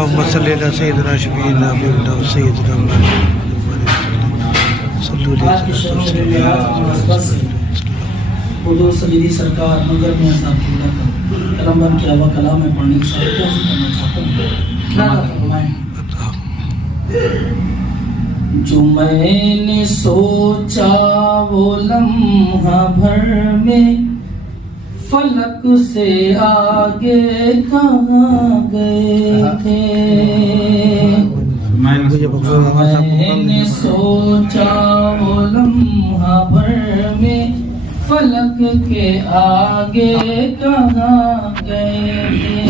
اللهم صل على سيدنا شفيعنا حبيبنا وسيدنا مولانا صلوا علیہ حضور سیدی سرکار منظر میں صاحب کی کلام بن کیا ہوا کلام میں پڑھنے کی ساتھ کیا کرنا چاہتا ہوں کیا فرمائیں جو میں نے سوچا وہ لمحہ بھر میں فلک سے آگے کہاں گئے تھے میں نے سوچا وہ لمحہ بھر میں فلک کے آگے کہاں گئے تھے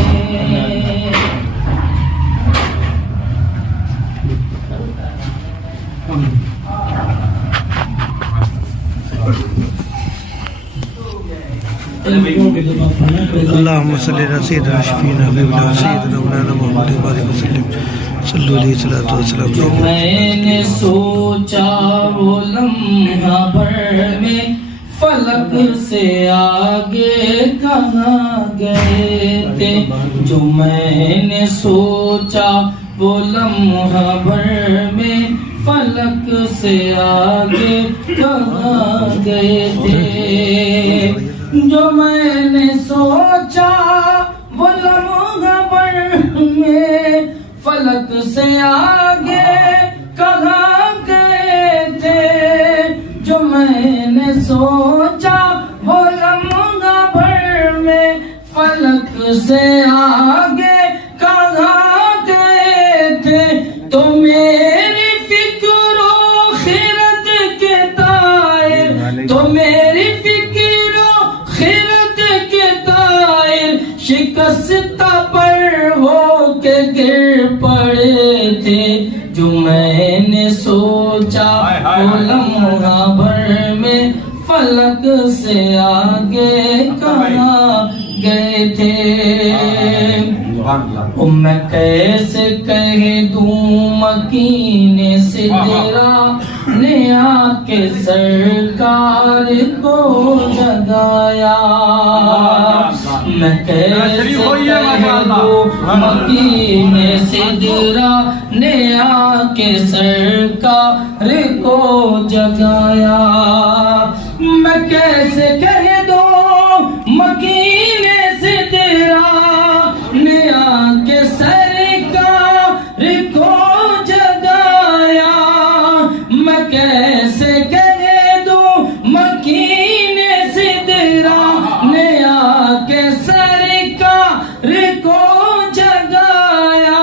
اللهم صل على سيدنا شفيعنا حبيبنا وسيدنا مولانا محمد وبارك وسلم صلوا علیہ الصلوۃ والسلام میں نے سوچا وہ لمحہ بھر میں فلک سے آگے کہاں گئے تھے جو میں نے سوچا وہ لمحہ بھر میں فلک سے آگے کہاں گئے تھے جو میں نے سوچا وہ لمحہ بھر میں فلک سے آگے کہاں گئے تھے جو میں نے سوچا وہ لمحہ بھر میں فلک سے آگے کہاں گئے تھے تو میری فکر و خیرت کے طائر تو میری فکر و خیرت کے طائر شکستہ پر ہو کے گر پڑے تھے جو میں نے سوچا وہ لمحہ بھر میں فلک سے آگے کہاں گئے تھے میں کیسے کہہ دوں مکین سدرا نے آ کے سرکار کو جگایا میں کیسے کہہ دوں مکین سدرا نے آ کے سرکار کو جگایا میں کیسے کہہ دوں مکین سدرا نے آ کے سرکار کو جگایا میں کیسے کہہ دوں مکین سدرا نے آ کے سرکار کو جگایا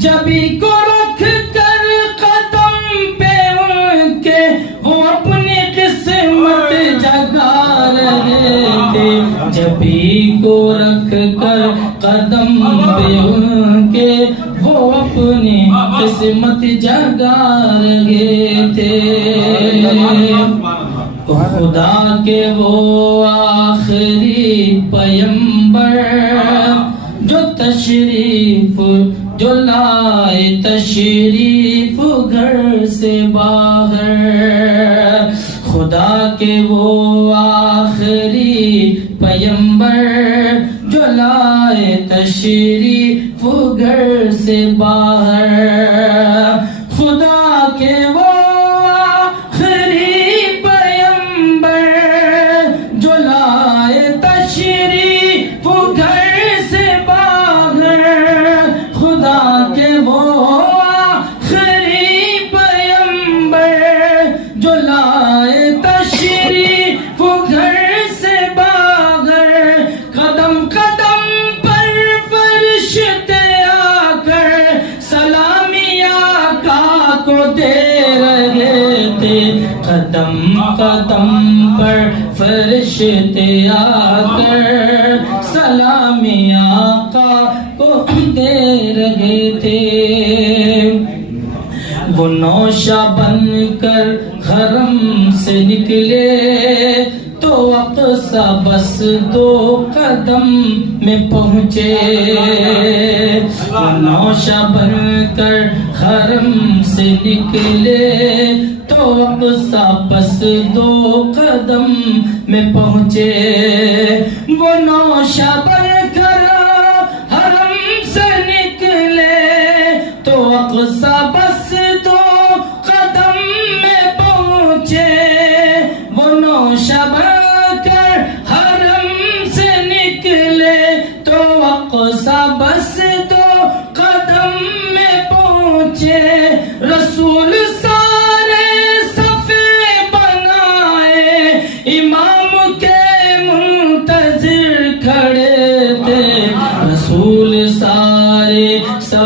جبھی کو رکھ کر قدم پہ ان کے وہ اپنی قسمت جگا رہے تھے جبھی کو رکھ کر قدم پہ ان کے وہ اپنی قسمت جگا رہے تھے خدا کے وہ آخری پیمبر جو تشریف جو لائے تشریف گھر سے باہر خدا کے وہ آخری پیمبر جو لائے تشریف گھر سے باہر خدا کے وہ آخری پیمبر جو لائے تشریف گھر سے باہر خدا کے وہ آخری پیمبر جو لائے تشریف گھر سے باہر قدم قدم پر فرشتے آ کر سلامی آقا کو دے رہے تھے قدم قدم پر فرشتے آ کر سلامی آقا کو دے رہے تھے وہ نوشہ بن کر حرم سے نکلے تو اقصی بس 2 قدم میں پہنچے وہ نوشہ بن کر حرم سے نکلے تو اقصی بس 2 قدم میں پہنچے وہ نوشہ بن کر حرم سے نکلے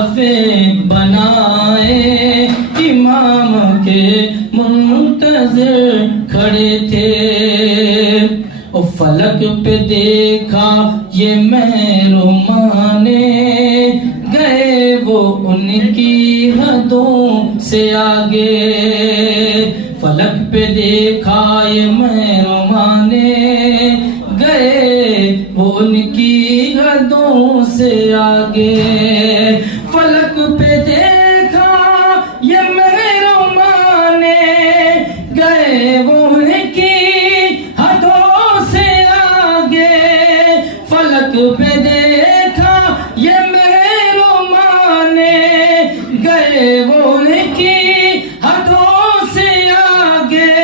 صفیں بنائے امام کے منتظر کھڑے تھے. او فلک پہ دیکھا یہ مہرمانے گئے وہ ان کی حدوں سے آگے. فلک پہ دیکھا یہ مہرمانے گئے وہ ان کی حدوں سے آگے. فلک پہ دیکھا یہ مہرمانے گئے وہ ان کی حدوں سے آگے. فلک پہ دیکھا یہ مہرمانے گئے وہ ان کی حدوں سے آگے.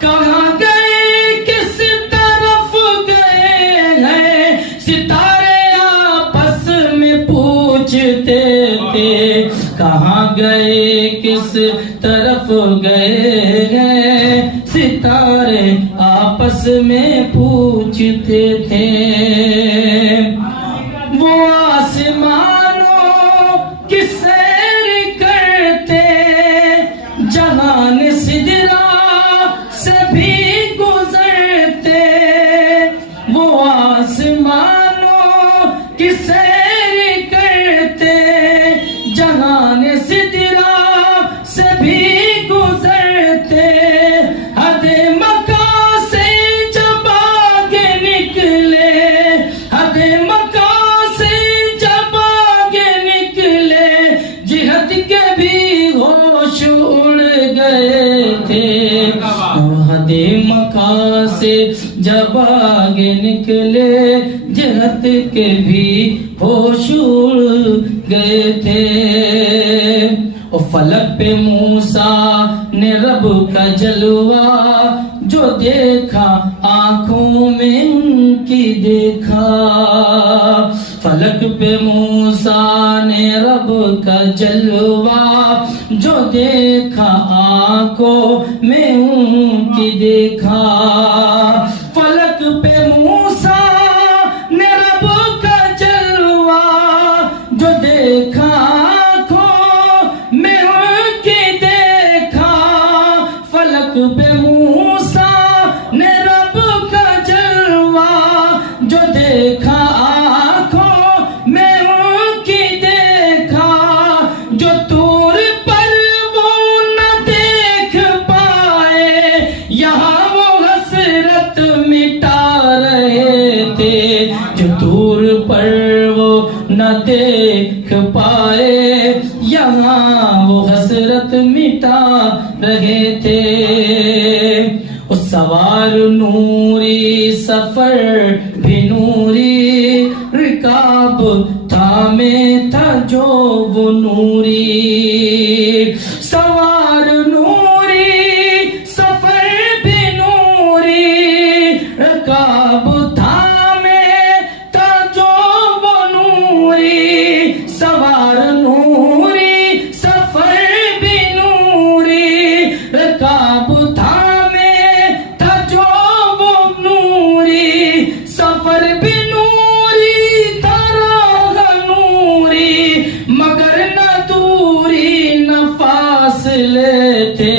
کہاں گئے کس طرف گئے ہیں ستارے آپس میں پوچھتے تھے. کہاں گئے کس طرف گئے ہیں ستارے آپس میں پوچھتے تھے. وہ آسمانوں کی سیر کرتے جہان سدرا سے بھی گزرتے. وہ آسمانوں کی سیر کرتے جہان سدرا سے بھی گزرتے. حد مکہ سے جب آگے نکلے حد مکہ سے جب آگے نکلے جہاد کے بھی ہوش اڑ گئے تھے. حد مکہ سے جب آگے نکلے جہاد کے بھی ہوش اڑ گئے تھے. اور فلک پہ موسیٰ نے رب کا جلوہ جو دیکھا آنکھوں میں ان کی دیکھا. فلک پہ موسیٰ نے رب کا جلوہ جو دیکھا آنکھوں میں ان کی دیکھا. فلک پہ موسیٰ نے رب کا جلوہ جو دیکھا آنکھوں میں ان کی دیکھا. فلک پہ موسیٰ نے رب کا جلوہ جو دیکھا آنکھوں میں ان کی دیکھا. جو طور پر وہ نہ دیکھ پائے یہاں وہ حسرت مٹا رہے تھے. جو طور پر وہ نہ دیکھ پائے یہاں وہ حسرت مٹا رہے تھے. اس سوار نوری سفر بھی نوری رکاب تھامے تھا جو وہ نوری. سوار نوری سفر بھی نوری رکاب تھامے تھا جو وہ نوری. سوار نوری سفر بھی نوری رکاب تھامے تھا جو وہ نوری. سفر بھی نوری تھا راہ نوری مگر نہ دوری نہ فاصلے تھے.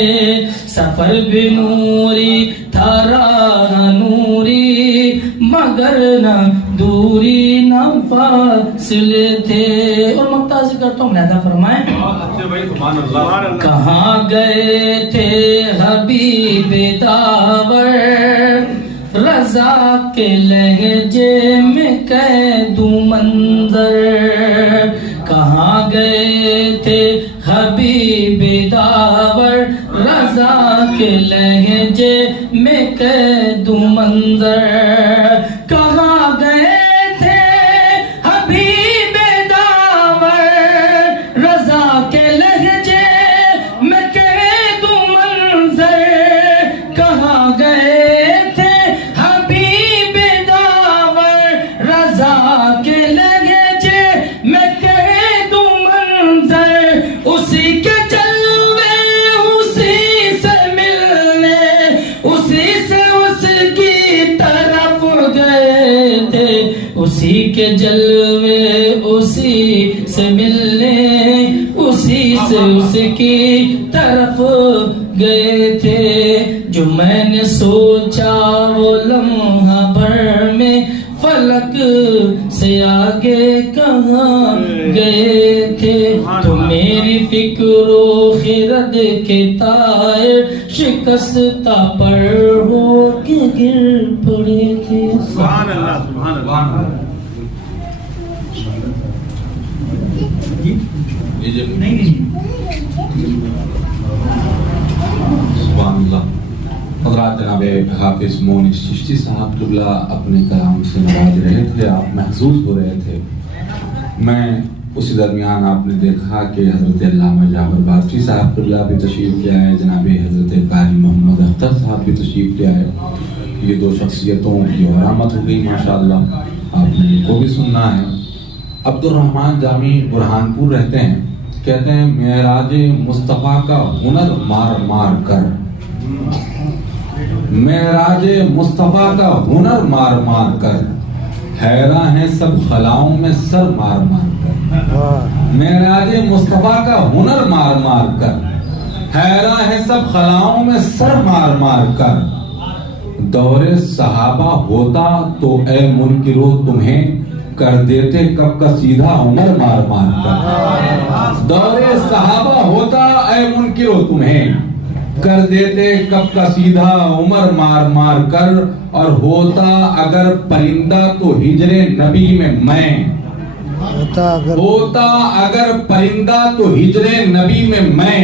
سفر بھی نوری تھا راہ نوری مگر نہ دوری نہ فاصلے تھے. اور مقطع ذکر کرتا ہوں ملاحظہ فرمائیں. کہاں گئے تھے حبیب داور رضا کے لہجے میں کہہ دوں منظر. کہاں گئے تھے حبیب داور رضا کے لہجے میں کہہ دوں منظر. کہاں گئے تھے حبیب داور رضا کے لہجے میں کہہ دوں منظر. کہاں گئے تھے حبیب داور رضا کے لہجے میں کہہ دوں منظر. اسی کے جلوے اسی سے ملنے اسی سے اس کی طرف گئے تھے. اسی کے جلوے اسی سے ملنے سے اس کی طرف گئے تھے، جو میں نے سوچا وہ لمحہ بھر میں فلک سے آگے کہاں گئے تھے، تو میری فکر و خرد کے طائر شکستہ پر ہو کے گر پڑے تھے۔ سبحان اللہ، سبحان اللہ۔ سبحان اللہ۔ حضرات جناب حافظ مونس چشتی صاحب قبلہ اپنے کلام سے نواز رہے تھے، آپ محظوظ ہو رہے تھے۔ میں اسی درمیان آپ نے دیکھا کہ حضرت علامہ جعفر باقری صاحب قبلہ بھی تشریف لے آئے، جناب حضرت قاری محمد اختر صاحب بھی تشریف لے آئے۔ یہ دو شخصیتوں کی علامت ہو گئی ماشاءاللہ، آپ نے ان کو بھی سننا ہے۔ عبد الرحمن جامی برہان پور رہتے ہیں، کہتے ہیں معراج مصطفیٰ کا ہنر مار مار کر، معراج مصطفیٰ کا ہنر مار مار کر، حیران ہیں سب خلاؤں میں سر مار مار کر، معراج مصطفیٰ کا ہنر مار مار کر، حیران ہیں سب خلاؤں میں سر مار مار کر، دور صحابہ ہوتا تو اے منکرو تمہیں کر دیتے کب کا سیدھا عمر مار مار کر، دور صحابہ ہوتا اے منکرو تمہیں کر دیتے کب کا سیدھا عمر مار مار کر، اور ہوتا اگر پرندہ تو ہجر نبی میں ہوتا اگر پرندہ تو ہجر نبی میں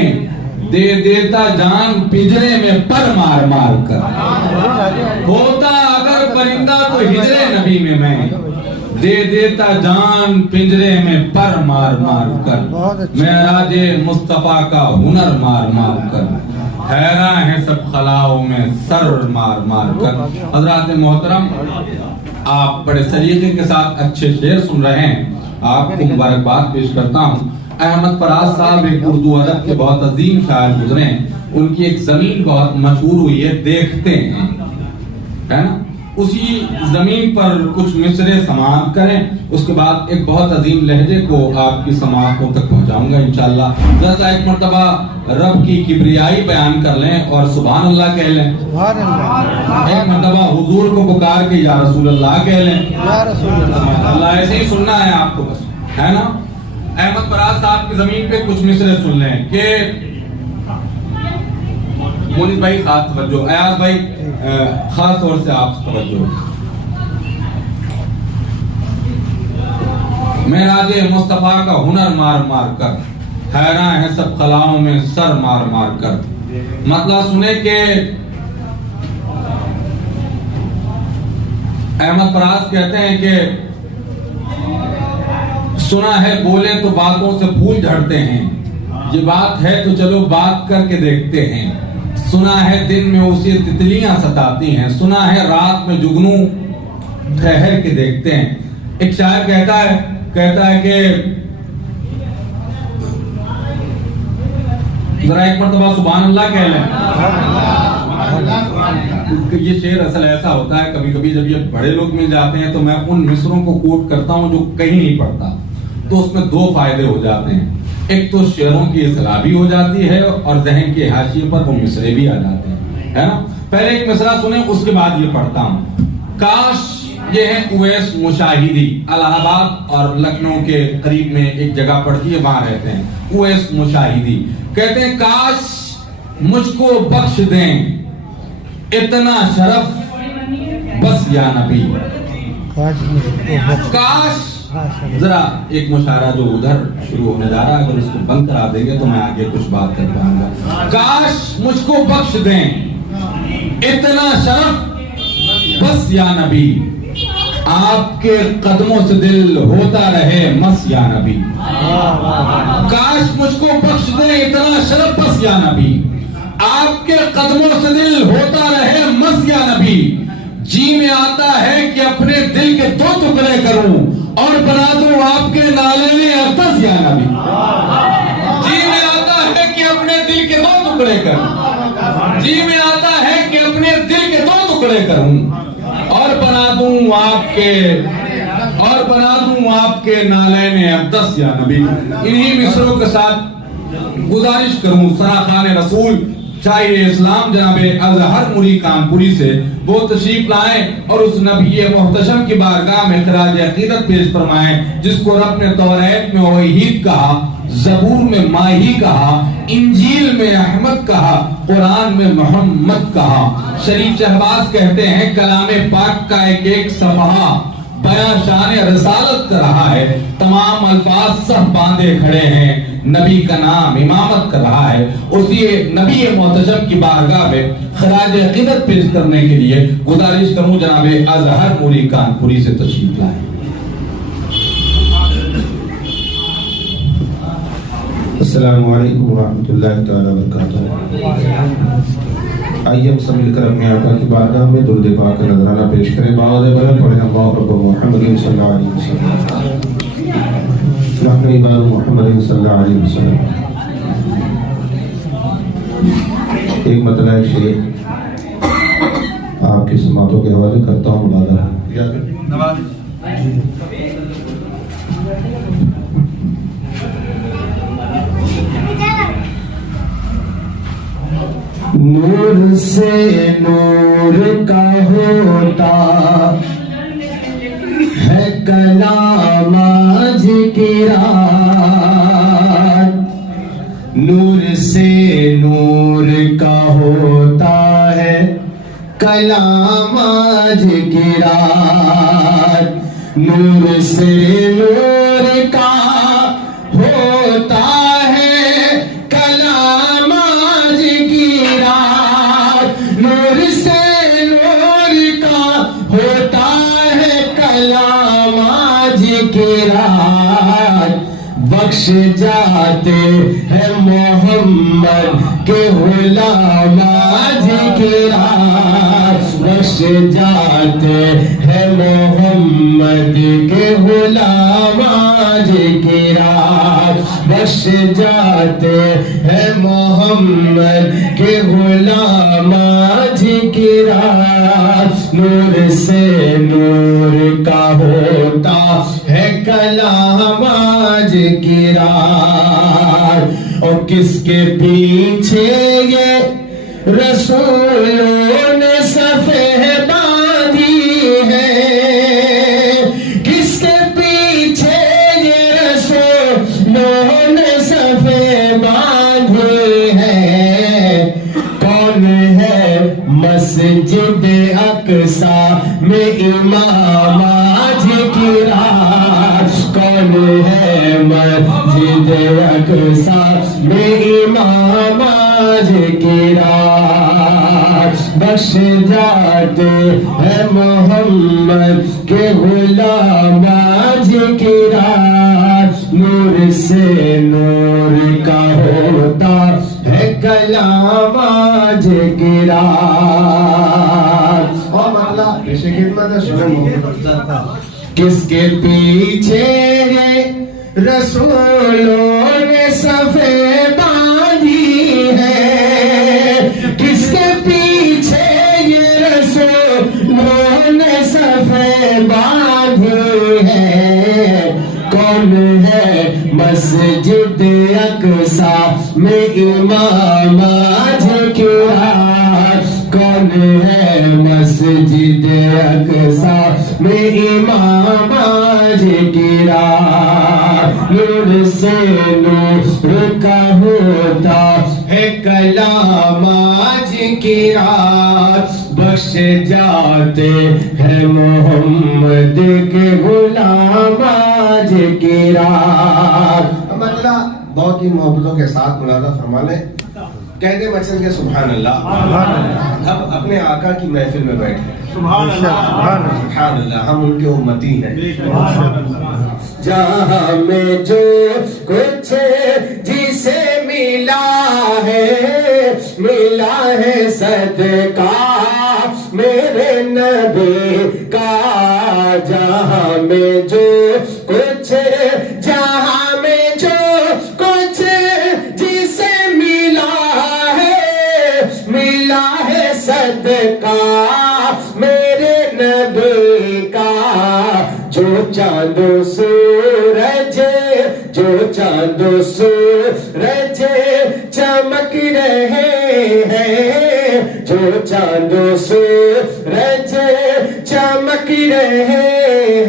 دے دیتا جان پنجرے میں پر مار مار کر، ہوتا اگر پرندہ تو ہجر نبی میں دے دیتا جان پنجرے میں پر مار مار کر، معراج مصطفیٰ کا ہنر مار مار کر، حیران ہیں سب خلاؤں میں سر مار مار کر۔ حضرات محترم، آپ بڑے سلیقے کے ساتھ اچھے شعر سن رہے ہیں، آپ کو مبارکباد پیش کرتا ہوں۔ احمد فراز صاحب ایک اردو ادب کے بہت عظیم شاعر گزرے ہیں، ان کی ایک زمین بہت مشہور ہوئی ہے، دیکھتے ہیں، ہے نا؟ اسی زمین پر کچھ مصرے سماعت کریں، اس کے بعد ایک بہت عظیم لہجے کو آپ کی سماعتوں تک پہنچاؤں گا انشاءاللہ۔ ذرا ایک مرتبہ رب کی کبریائی بیان کر لیں اور سبحان اللہ کہہ لیں، ایک مرتبہ حضور کو پکار کے یا رسول اللہ کہہ لیں، اللہ ایسے ہی سننا ہے آپ کو بس، ہے نا؟ احمد فراز صاحب کی زمین پہ کچھ مصرے سن لیں کہ مونس بھائی خاص توجہ، ایاز بھائی خاص طور سے آپ توجہ۔ معراج مصطفیٰ کا ہنر مار مار کر، حیران ہیں سب خلاؤں میں سر مار مار کر۔ مطلب سنے کہ احمد فراز کہتے ہیں کہ سنا ہے بولے تو باتوں سے پھول جھڑتے ہیں، یہ بات ہے تو چلو بات کر کے دیکھتے ہیں، سنا ہے دن میں اسے تتلیاں ستاتی ہیں، سنا ہے رات میں جگنو ٹھہر کے دیکھتے ہیں۔ ایک شاعر کہتا ہے کہ ذرا ایک مرتبہ سبحان اللہ کہہ لیں۔ یہ شعر اصل ایسا ہوتا ہے، کبھی کبھی جب یہ بڑے لوگ مل جاتے ہیں تو میں ان مصروں کو کوٹ کرتا ہوں جو کہیں نہیں پڑھتا، تو اس میں دو فائدے ہو جاتے ہیں، ایک تو شعروں کی اصلاح بھی ہو جاتی ہے اور ذہن کے حاشیے پر وہ مصرے بھی آ جاتے ہیں، ہے نا؟ پہلے ایک مصرع سنیں، اس کے بعد یہ پڑھتا ہوں۔ کاش، یہ ہے اویس مشاہدی، الہ آباد اور لکھنؤ کے قریب میں ایک جگہ پڑتی ہے، وہاں رہتے ہیں اویس مشاہدی، کہتے ہیں کاش مجھ کو بخش دیں اتنا شرف بس یا نبی، کاش۔ ذرا ایک مشاعرہ جو ادھر شروع ہونے جا رہا ہے، اگر اس کو بند کرا دیں گے تو میں آگے کچھ بات کر پاؤں گا۔ کاش مجھ کو بخش دیں اتنا شرف بس یا نبی، آپ کے قدموں سے دل ہوتا رہے مس یا نبی، کاش مجھ کو بخش دیں اتنا شرف بس یا نبی، آپ کے قدموں سے دل ہوتا رہے مس یا نبی، جی میں آتا ہے کہ اپنے دل کے دو ٹکڑے کروں اور بنا دوں آپ کے نالے میں ارتز یا نبی، جی میں آتا ہے کہ اپنے دل کے دو ٹکڑے کروں، جی میں آتا ہے کہ اپنے دل کے دو ٹکڑے کروں اور بنا دوں آپ کے نالے میں ارتز یا نبی۔ انہی مصروں کے ساتھ گزارش کروں سراخان رسول شاعر اسلام جناب اظہر موری کانپوری سے وہ تشریف لائیں اور اس نبی محتشم کی بارگاہ میں خراج عقیدت پیش فرمائیں جس کو رب نے توریت میں وحید کہا، زبور میں ماہی کہا، انجیل میں احمد کہا، قرآن میں محمد کہا۔ شریف شہباز کہتے ہیں کلام پاک کا ایک ایک صفحہ بیاں شان رسالت کر رہا ہے، تمام الفاظ سب باندھے کھڑے ہیں، نبی کا نام امامت کر رہا ہے۔ اسی نبی محتشم کی بارگاہ میں خراج عقیدت پیش کرنے کے لیے گزارش کروں جناب اظہر موری کانپوری سے تشریف لائیں۔ السلام علیکم ورحمۃ اللہ تعالی وبرکاتہ۔ آئیے ہم سب مل کر اپنے آقا کی بارگاہ میں درود پاک کا نذرانہ پیش کریں۔ بآواز بلند پڑھیں اللہ رب محمد صلی اللہ علیہ وسلم، نحن عباد محمد صلی اللہ علیہ وسلم۔ ایک مطلع شعر آپ کی سماعتوں کے حوالے کرتا ہوں، ملادہ نور سے نور کا ہوتا ہے کلام آج کی رات، نور سے نور کا ہوتا ہے کلام آج کی رات، نور سے نور کا ہوتا ہے کلام آج کی رات، نور سے نور کا ہوتا ہے کلام آج کی رات، بخش جاتے ہیں محمد کے غلام آج کی رات، بخش جاتے ہیں محمد کے غلام آج کی رات، بخش جاتے ہیں محمد کے غلام آج کی رات، نور سے نور کا ہوتا ہے کلام آج کی رات، اور کس کے پیچھے یہ رسولوں نے صفیں باندھی ہے، کس کے پیچھے یہ رسولوں نے صفیں باندھی ہے، کون ہے مسجد اقصی میں امام آج کی رات، کون ہے مسجد اقصی میں امام آج کی رات، بخش جاتے ہیں محمد کے غلام آج کی رات، نور سے نور کا ہوتا ہے کلام آج کی رات۔ اور مطلع پیش خدمت ہے سنن، کس کے پیچھے رسولوں نے صفیں باندھی ہے، کس کے پیچھے یہ رسولوں نے صفیں باندھی ہے، کون ہے مسجد اقصی میں امام آج کی رات، کون ہے مسجد اقصی میں امام آج کی رات، نور سے نور کا ہوتا ہے کلام آج کی رات، بخش جاتے ہیں محمد کے غلام آج کی رات۔ مطلب بہت ہی محبتوں کے ساتھ ملادہ فرما لیں، کہہ دے مچل کے سبحان اللہ۔ اب اپنے آقا کی محفل میں بیٹھے، سبحان اللہ سبحان اللہ، ہم ان کے امتی ہیں۔ جہاں میں جو کچھ جسے ملا ہے صدقہ میرے نبی کا، جہاں میں جو کچھ جسے ملا ہے صدقہ میرے نبی کا، جو چاند و سورج سورج چمک رہے ہیں، جو چاند و سورج چمک رہے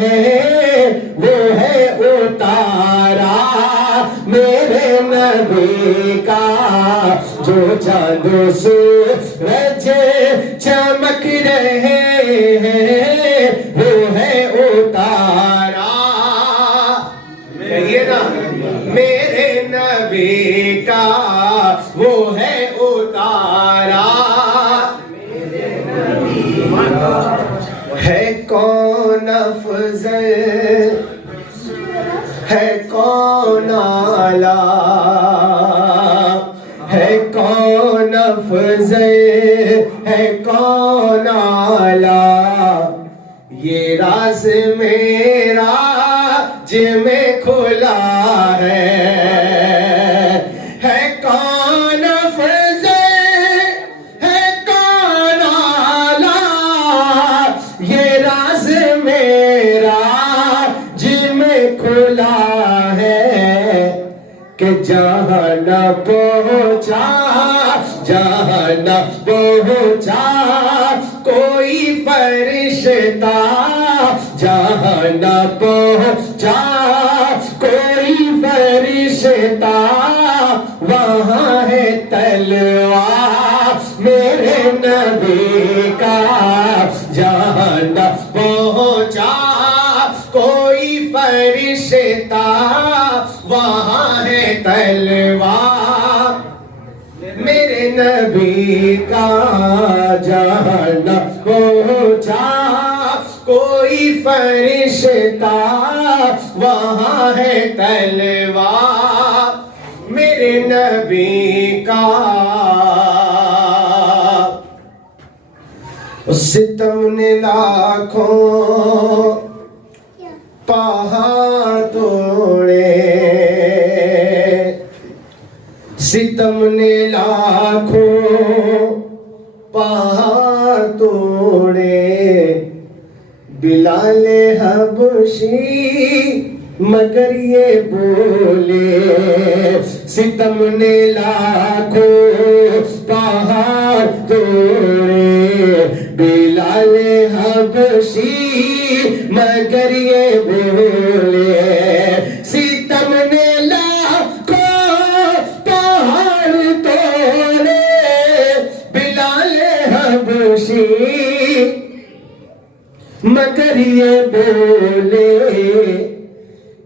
ہیں، وہ ہے اتارا میرے نبی کا، جو چاند و سورج چمک رہے ہیں، وہ ہے اتارا، کہیے نا میرے نبی کا، وہ ہے اتارا، ہے کون افضل، ہے کون اعلیٰ، ہے کون افضل، ہے کون اعلیٰ، یہ راز میرا جن میں کھلا ہے کون افضل، ہے کون اعلیٰ، یہ راز میرا جن میں کھلا ہے، کہ جہاں نہ پہنچا، جہاں نہ پہنچا کوئی فرشتہ، جہاں نہ پہنچا کوئی فرشتہ، وہاں ہے تلوار میرے نبی کا، جہاں نہ پہنچا کوئی فرشتہ، وہاں ہے تلوار میرے نبی کا، جہاں نہ پہنچا کوئی فرشتہ، وہاں ہے تلوار میرے نبی کا، ستم نے لاکھوں پہاڑ توڑے، ستم نے لاکھوں پہاڑ توڑے، بلال حبشی مگر یہ بولے، ستم نے لاکھوں پہاڑ توڑے، بلال حبشی مگر یہ بولے، ستم نے مگر یہ بولے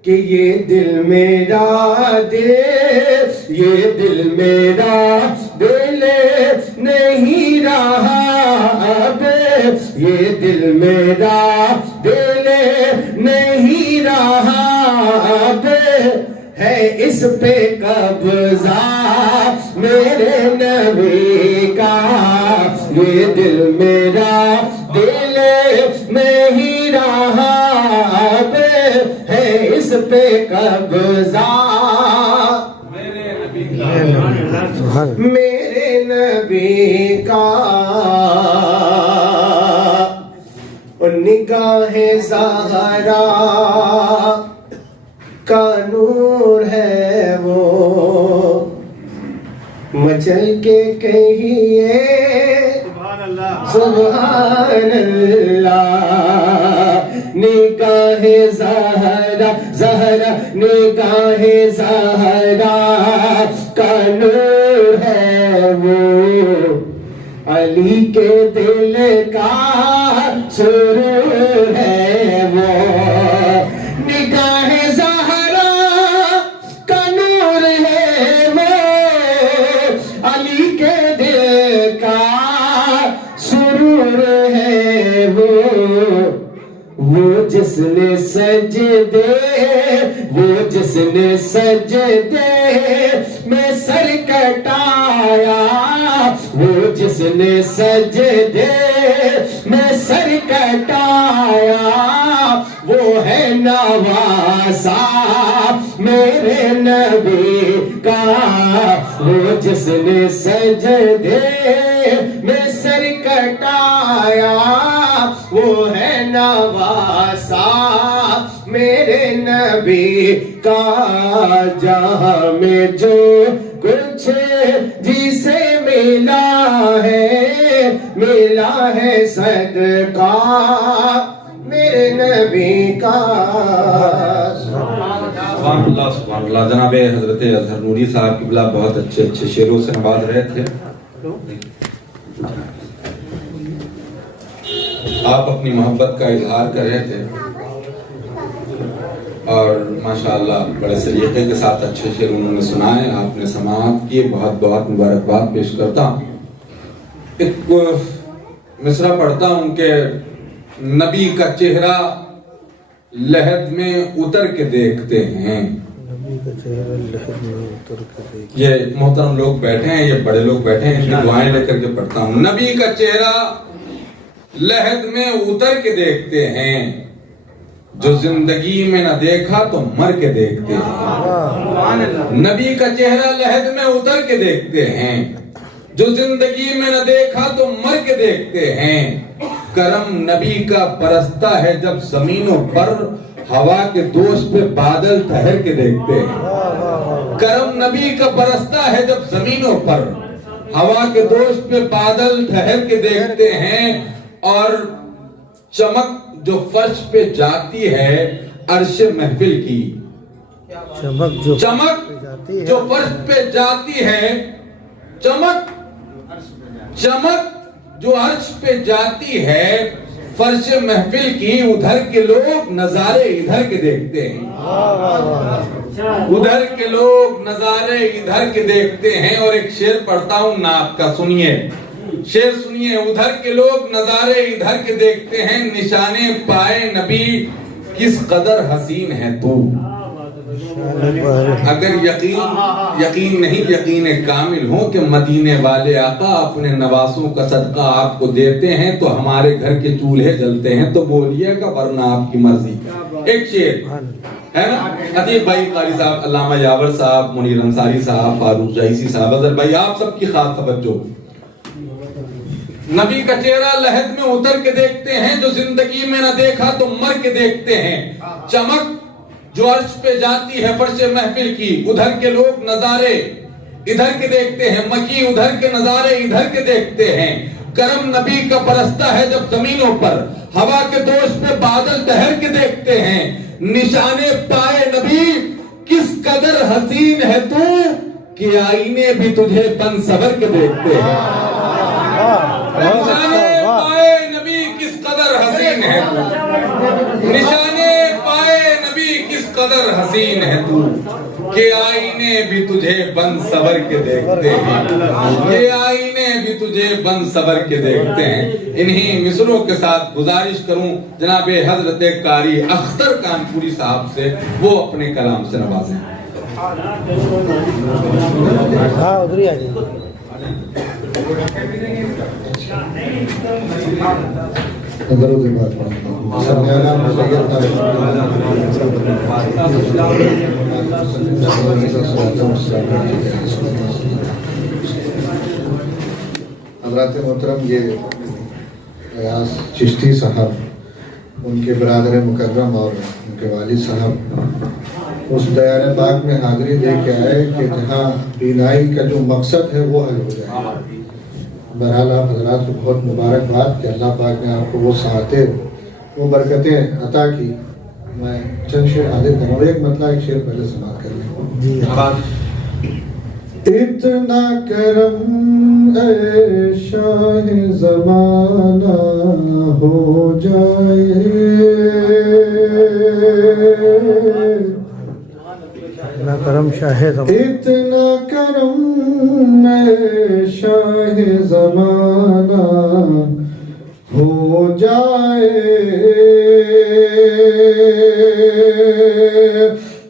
کہ یہ دل میرا دل، یہ دل میرا دل نہیں رہا اب، یہ دل میرا دل نہیں رہا اب، ہے اس پہ قبضہ میرے نبی کا، یہ دل میرا دل نہیں رہا اب، ہے اس پہ قبضہ میرے نبی کا، نگاہ زہرا کا نور ہے وہ، مچل کے کہیے سبحان اللہ، نگاہ زہرا، زہرا نگاہ زہرا کا نور ہے وہ، علی کے دل کا سرور ہے وہ، نگاہ زہرا کا نور ہے وہ، علی کے دل کا سرور ہے وہ جس نے سجدے، وہ جس نے سجدے میں سر کٹایا، وہ جس نے سجدے میں سر کٹایا، وہ ہے نواسا میرے نبی کا، وہ جس نے سجدے میں سر کٹایا، وہ ہے نواسا میرے نبی نبی کا جہاں میں جو کچھ جسے ملا ہے صدقہ میرے نبی کا. سبحان اللہ. جناب حضرت اظہر نوری صاحب کی بلا بہت اچھے اچھے شعروں سے نواز رہے تھے. آپ اپنی محبت کا اظہار کر رہے تھے اور ماشاءاللہ بڑے سلیقے کے ساتھ اچھے شعر انہوں نے سنائے. آپ نے سماعت کیے. بہت بہت مبارکباد پیش کرتا ہوں. ایک مصرع پڑھتا ہوں کہ نبی کا چہرہ لحد میں اتر کے دیکھتے ہیں. یہ محترم لوگ بیٹھے ہیں, یہ بڑے لوگ بیٹھے ہیں, ان کی دعائیں لے کر کے پڑھتا ہوں. نبی کا چہرہ لحد میں اتر کے دیکھتے ہیں, جو زندگی میں نہ دیکھا تو مر کے دیکھتے ہیں. نبی کا چہرہ لحد میں اتر کے دیکھتے ہیں, جو زندگی میں نہ دیکھا تو مر کے دیکھتے ہیں. کرم نبی کا برستا ہے جب زمینوں پر ہوا کے دوش پہ بادل ٹھہر کے دیکھتے ہیں. کرم نبی کا برستا ہے جب زمینوں پر ہوا کے دوش پہ بادل ٹھہر کے دیکھتے ہیں. اور چمک جو فرش پہ جاتی ہے عرش محفل کی, چمک جو فرش پہ جاتی ہے, چمک جو عرش پہ جاتی ہے فرش محفل کی, ادھر کے لوگ نظارے ادھر کے دیکھتے ہیں. ادھر کے لوگ نظارے ادھر کے دیکھتے ہیں. اور ایک شعر پڑھتا ہوں نعت کا, سنیے شعر سنیے. ادھر کے لوگ نظارے ادھر کے دیکھتے ہیں, نشانے پائے نبی کس قدر حسین ہے تو. اگر یقین نہیں یقین کامل ہو کہ مدینے والے آقا اپنے نواسوں کا صدقہ آپ کو دیتے ہیں تو ہمارے گھر کے چولہے جلتے ہیں, تو بولیے گا ورنہ آپ کی مرضی. ایک شعر ہے نا, عتیق بھائی قاری صاحب, علامہ یاور صاحب, منیر انصاری صاحب, فاروق جائسی صاحب, اظہر بھائی, آپ سب کی خاص توجہ. نبی کا چہرہ لحد میں اتر کے دیکھتے ہیں, جو زندگی میں نہ دیکھا تو مر کے دیکھتے ہیں. چمک جو عرش پہ جاتی ہے فرش محفل کی, ادھر کے لوگ نظارے ادھر کے دیکھتے ہیں. مکی ادھر کے نظارے ادھر کے دیکھتے ہیں. کرم نبی کا برستا ہے جب زمینوں پر ہوا کے دوش پہ بادل ٹھہر کے دیکھتے ہیں. نشانے پائے نبی کس قدر حسین ہے تو, کہ آئینے بھی تجھے بن سور کے دیکھتے ہیں. نشانے پائے نبی کس قدر حسین ہے تو, نشانے پائے نبی کس قدر حسین ہے تو, کہ آئینے بھی تجھے بن سور کے دیکھتے ہیں. کہ آئینے بھی تجھے بن سور کے دیکھتے ہیں. انہی مصروں کے ساتھ گزارش کروں جناب حضرت قاری اختر کانپوری صاحب سے, وہ اپنے کلام سے نوازیں. ہاں ادھر ہی آ جائیں. درود بات پڑھتا ہوں. سمیانہ مزید حضرات محترم, یہ ریاض چشتی صاحب, ان کے برادر مکرم اور ان کے والد صاحب اس دیار پاک میں حاضری دے کے آئے کہ جہاں بینائی کا جو مقصد ہے وہ حل ہو جائے. بہرحال آپ حضرات کو بہت مبارکباد کہ اللہ پاک نے آپ کو وہ سعادتیں وہ برکتیں عطا کی. میں چند شعر حاضر کروں. ایک مطلب ایک شعر پہلے سماعت کر لیں. اتنا کرم اے شاہ زمانہ ہو جائے, اتنا کرم شاہ زمانہ, اتنا کرم اے شاہ زمانہ ہو جائے,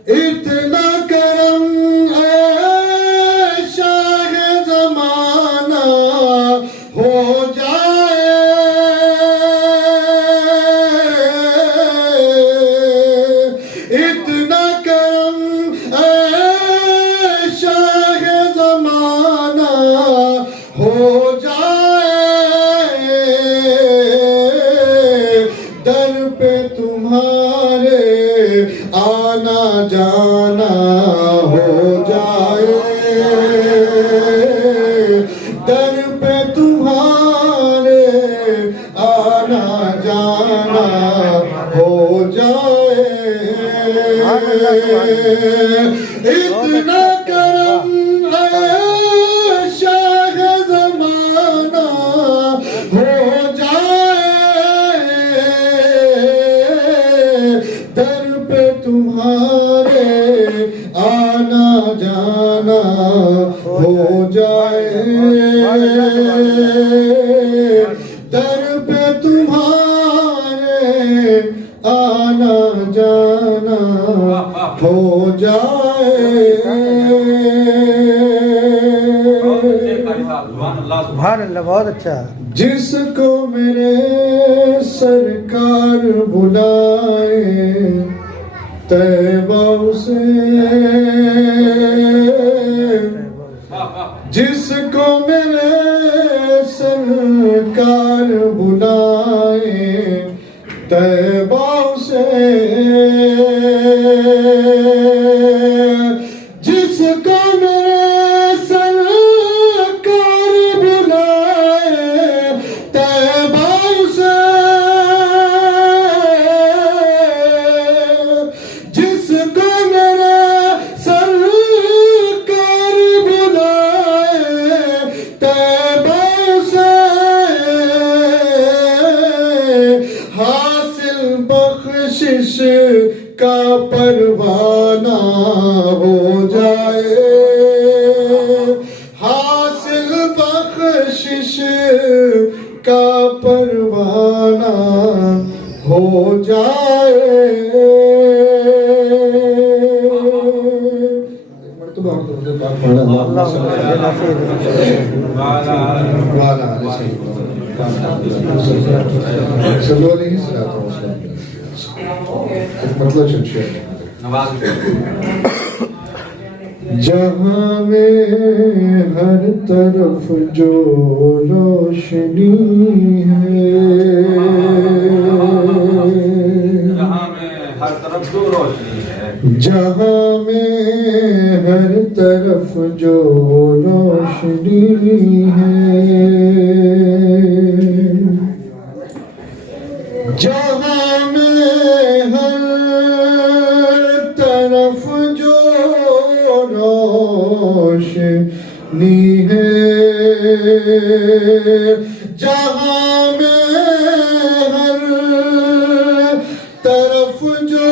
اتنا کرم اے شاہ زمانہ ہو جائے, اتنا کرم اے شاہ زمانہ ہو جائے, در پہ تمہارے در پہ تمہارے آنا جانا ہو جائے اتنا کرم ہے شاہ زمانہ ہو جائے در پہ تمہارے آنا جانا ہو جائے در پہ تمہارے آنا جانا ہو جائے سبحان اللہ بہت اچھا جس کو میرے سرکار بلائے طیبہ سے جس کو میرے سرکار بلائے طیبہ سے جس کو میرے سرکار بلائے طیبہ سے جس کو میرے سرکار بلائے طیبہ سے حاصل بخشش کا پروانہ ہو جائے حاصل بخشش کا پروانہ ہو جائے اللہم صلی علی سیدنا مطلب شمشیر جہاں میں ہر طرف جو روشنی ہے جہاں میں ہر طرف جو روشنی ہے جہاں میں ہر طرف جو روشنی ہے جہاں میں ہر طرف جو روشنی ہے جہاں میں ہر طرف جو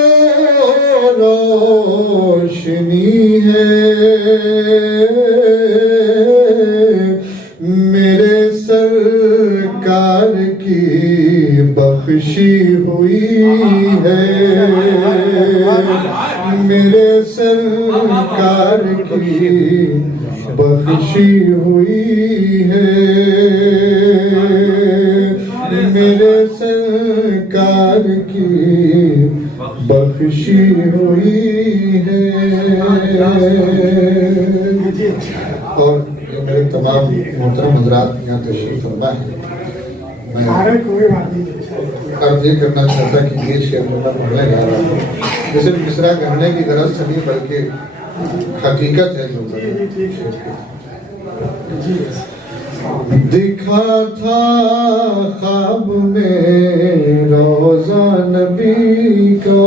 روشنی ہے میرے سرکار کی بخشی ہوئی ہے میرے سرکار کی بخشی ہوئی ہے میرے سرکار کی بخشی ہوئی ہے اور میرے تمام محترم حضرات یہاں تشریف فرما ہے میں عرض یہ کرنا چاہتا کہ یہ شعر میں پڑھنے جا رہا ہوں یہ صرف مصرع کہنے کی غرض سے نہیں بلکہ حقیقت ہے جو دکھا تھا خواب میں روضہ نبی کا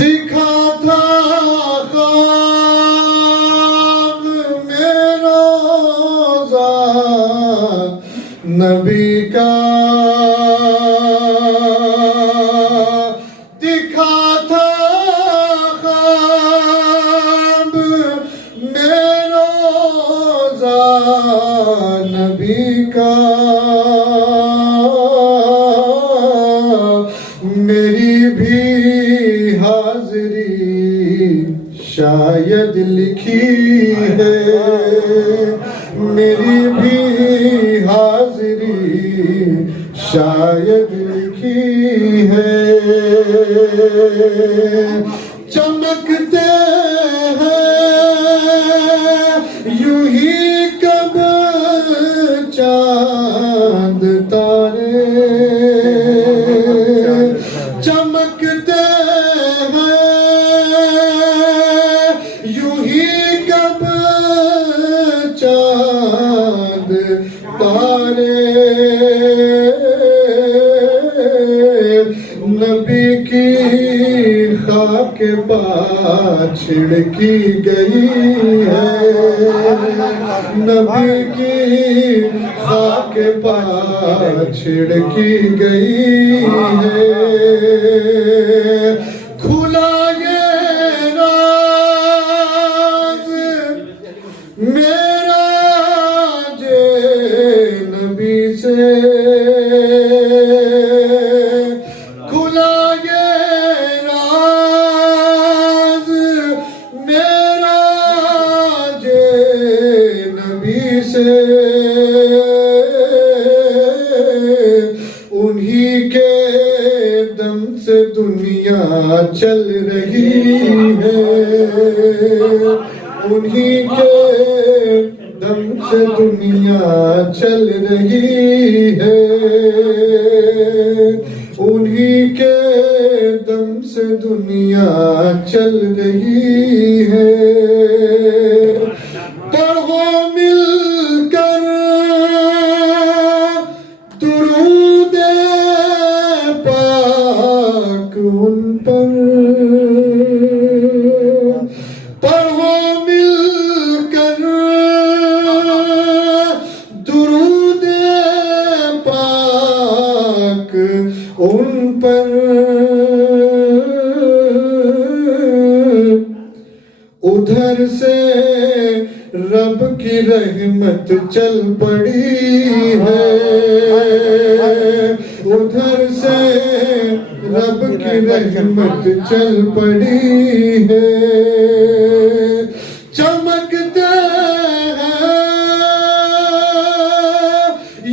دکھا تھا خواب میں روضہ نبی کا دکھا تھا خواب میں روضہ نبی کا میری بھی حاضری شاید لکھی ہے میری بھی حاضری شاید لکھی ہے چمکتے ہیں یوں ہی کب چاند تارے چمکتے ہیں پاس چھڑکی گئی ہے، نبی کی خاک پاس چھڑکی گئی ہے، کھلا یہ راز میرا جے نبی سے، کھلا یہ راز میرا جے نبی سے، انہی کے دم سے دنیا چل رہی ہے، انہی کے دم سے دنیا چل رہی ہے، انہی کے دم سے دنیا چل رہی ہے، پڑھو مل کر درود پاک ان پر، پڑھو مل کر درود پاک ان پر، ادھر سے رب کی رحمت چل پڑی ہے، ادھر سے رب کی رحمت چل پڑی ہے، چمکتے ہیں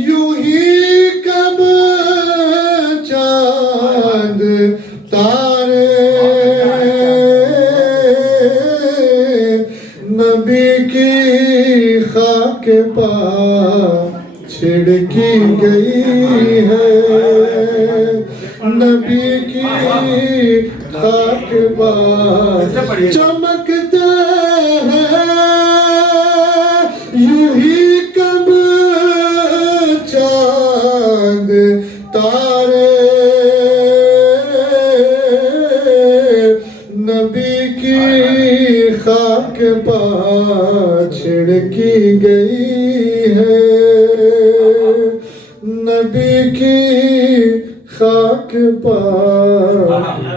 یوں ہی کب چاند تارے، نبی کی خاک پاس چھڑکی گئی ہے، نبی کی خاک پاس چمکتے ہیں یوں ہی کب چاند تارے، نبی کی خاک پاس چھڑکی گئی ہے، نبی کی خاک پاس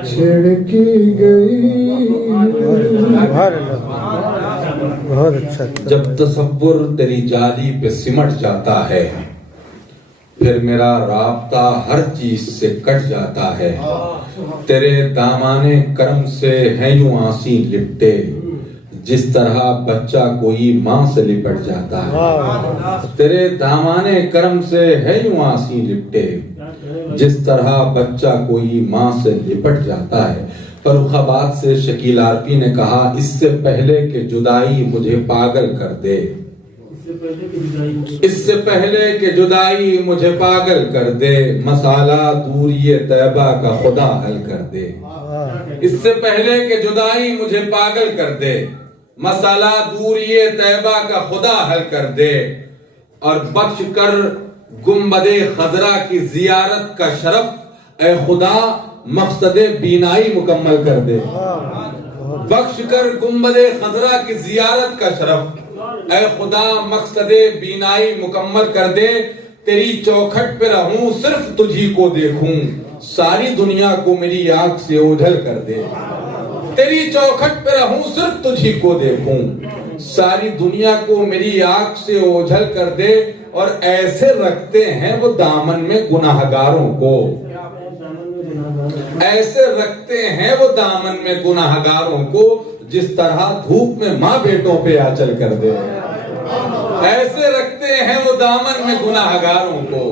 چھڑکی گئی بہت اچھا۔ جب تصور تیری جالی پہ سمٹ جاتا ہے، پھر میرا رابطہ ہر چیز سے کٹ جاتا ہے، تیرے دامان کرم سے ہیں یوں آنسی لپٹے، جس طرح بچہ کوئی ماں سے لپٹ جاتا ہے، تیرے دامان کرم سے ہے یوں آنسی لپٹے، جس طرح بچہ کوئی ماں سے لپٹ جاتا ہے۔ فروخ آباد سے شکیل آرپی نے کہا، اس سے پہلے کہ جدائی مجھے پاگل کر دے، اس سے پہلے کہ جدائی مجھے پاگل کر دے، مسالہ دوری طیبہ کا خدا حل کر دے، اس سے پہلے کہ جدائی مجھے پاگل کر دے، مسالہ دوری طیبہ کا خدا حل کر دے، اور بخش کر گنبد خضرا کی زیارت کا شرف، اے خدا مقصد بینائی مکمل کر دے، بخش کر گنبد خضرا کی زیارت کا شرف، اے خدا مقصد بینائی مکمل کر دے، تیری چوکھٹ پہ رہوں صرف تجھی کو دیکھوں، ساری دنیا کو میری آنکھ سے اوجھل کر دے، تیری چوکھٹ پہ رہوں صرف تجھی کو دیکھوں، ساری دنیا کو میری آنکھ سے اوجھل کر دے، اور ایسے رکھتے ہیں وہ دامن میں گناہگاروں کو، ایسے رکھتے ہیں وہ دامن میں گناہگاروں کو، جس طرح دھوپ میں ماں بیٹوں پہ آنچل کر دے، ایسے رکھتے ہیں وہ دامن میں گناہگاروں کو،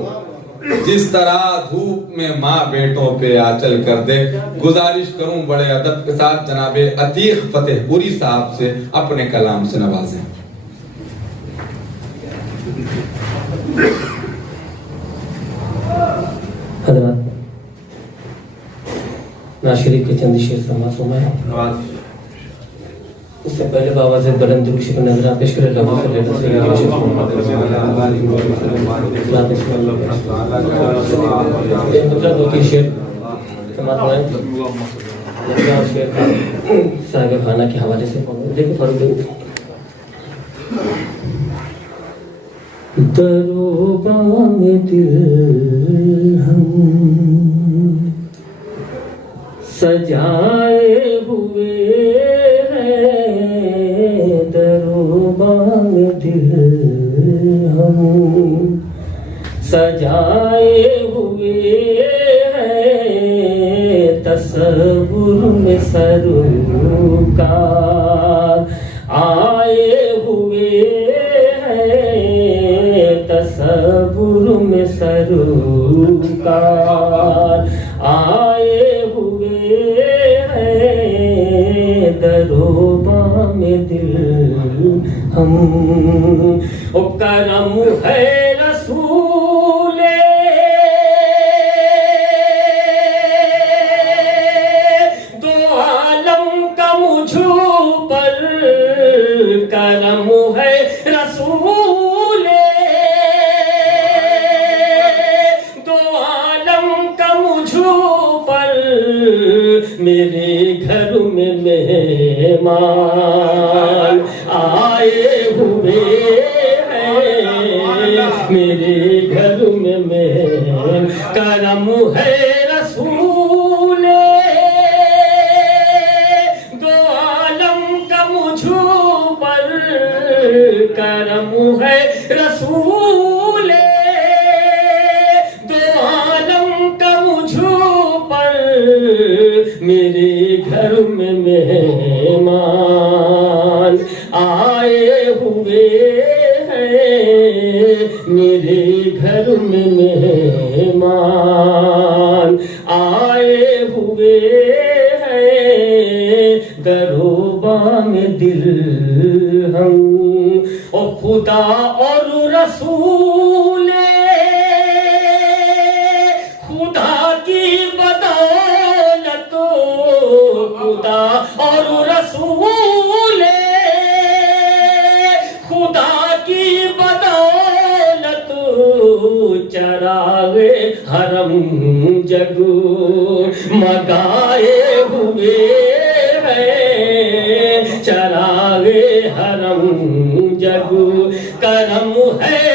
جس طرح دھوپ میں ماں بیٹوں پہ آنچل کر دے۔ گزارش کروں بڑے ادب کے ساتھ جناب عتیق فتح پوری صاحب سے اپنے کلام سے نوازیں۔ حضرات نواز شریف کے چند شعر سماعت فرمائیں۔ اس سے پہلے بابا سے بلند درود شکر نظرہ پیش کرے۔ اللہ صلی اللہ علیہ وسلم۔ دو تین شعر سماعت فرمائیں۔ صاحب خانہ کے حوالے سے دیکھیں فاروق بھائی. درو بام دل ہم سجائے ہوئے ہیں، درو بام دل ہم سجائے ہوئے ہیں، تصور میں سروکار آئے ہوئے ہیں، تصور میں سروکار آئے ہوئے ہیں، درو بام دل ہم. او کرم ہے رسول دو عالم کا مجھ پر، کرم ہے رسول دو عالم کا مجھ پر، میرے گھر میں مہمان آئے ہوئے ہیں، میرے گھر میں مہمان. کرم ہے رسول دو عالم کا مجھ پر، کرم ہے رسول دو عالم کا مجھ پر، میرے گھر میں مہمان آئے ہوئے ہیں، میرے گھر میں مہمان آئے ہوئے ہیں، درو بام دل ہم. اور خدا اور رسول خدا کی بدولت، خدا اور رسول خدا کی بدولت، چراغ حرم جگ مگائے ہوئے ہیں، چراغ حرم جگ. کرم ہے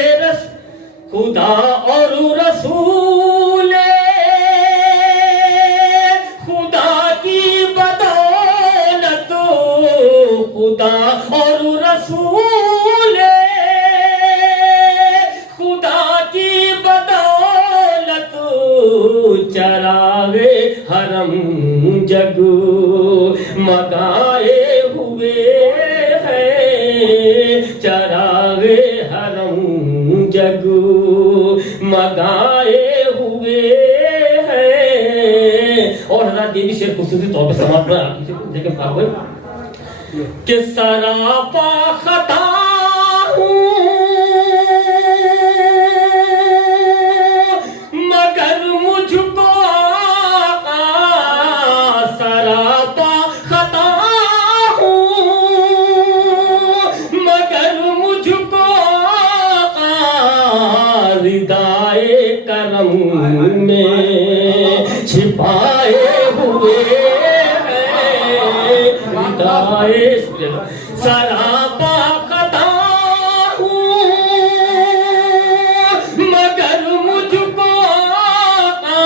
خدا اور رسول خدا کی بدولت، خدا اور رسول خدا کی بدولت، چراغ حرم جگ مگائے ہوئے ہیں، چراغ حرم جگ مگائے ہوئے ہیں. اور حضرات یہ بھی شعر خصوصی طور پہ سماعت پر دیکھیں فاروق بھائی کہ سراپا خطا ہوں مگر مجھ کو آقا، سراپا خطا ہوں مگر مجھ کو آقا، ردائے کرم میں چھپائے ہوئے ہیں، ردائے سراپا خطا ہوں مگر مجھ کو آقا،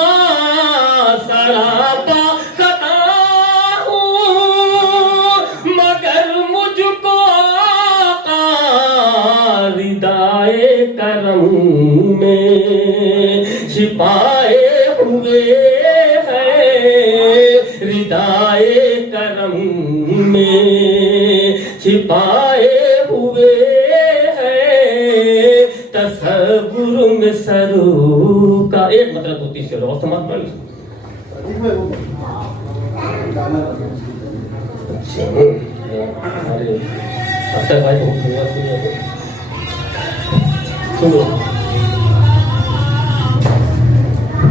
سراپا خطا ہوں مگر مجھ کو آقا، ردائے کرم میں چھپائے ہوئے ہیں، ردائے کرم میں چھپائے ہوئے ہیں، تصور میں سرو کا. ایک مطلب ہوتی ہے اور سماعت پڑھ لیجیے. اختر بھائی سنو.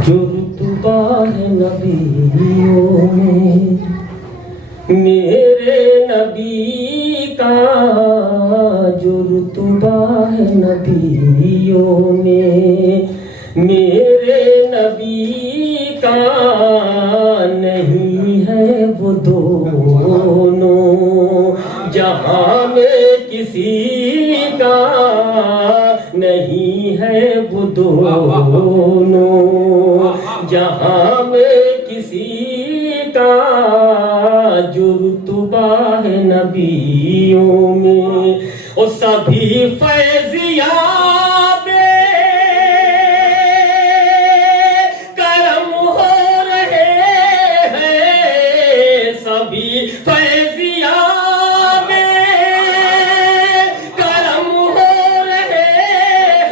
جو رتبہ ہے نبیوں میں میرے نبی کا، جو رتبہ ہے نبیوں میں میرے نبی کا، نہیں ہے وہ جہاں میں کسی کا نہیں ہے وہ دونوں، جہاں میں کسی کا جو رتبہ ہے نبیوں میں، اور سبھی فیضیاب کرم ہو رہے ہیں، سبھی فیضیاب کرم ہو رہے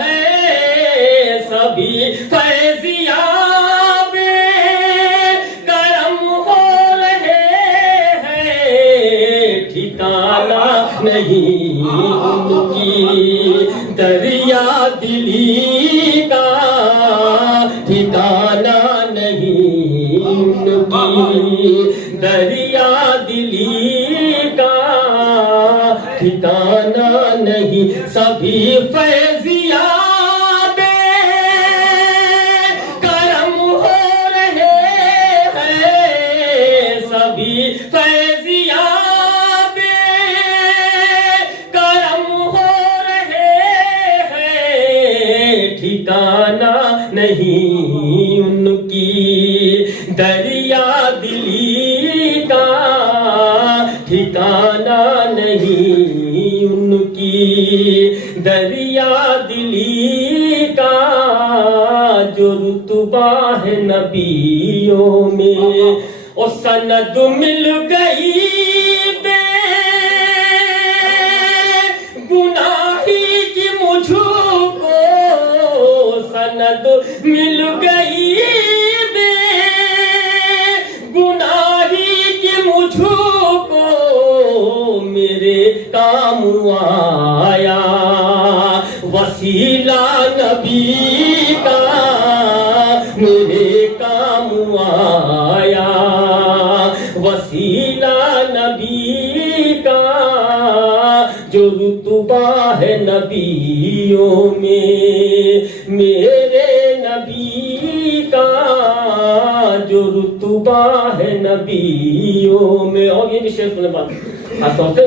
ہیں، سبھی فیضیاب کرم ہو رہے ہیں، ٹھکانہ نہیں ان کی دریا دلی کا، ٹھکانہ نہیں ان کی دریا دلی کا، ٹھکانہ نہیں، سبھی فیضیاب کرم ہو رہے ہیں، سبھی فیضیاب کرم ہو رہے ہیں، ٹھکانہ نہیں ان کی دریا دلی کا، ٹھکانہ نہیں ان کی دریا دلی کا، جو رتبہ ہے نبیوں میں، اور سند مل گئی بے گناہی کی مجھ کو، سند مل گئی بے گناہی کی مجھ کو، میرے کام آیا وسیلہ نبی کا، میرے کام آیا وسیلہ نبی کا، جو رتبہ ہے نبیوں میں، میرے نبی کا جو رتبہ ہے نبیوں میں۔ اور یہ بھی شیخ نے بات خاص طور سے،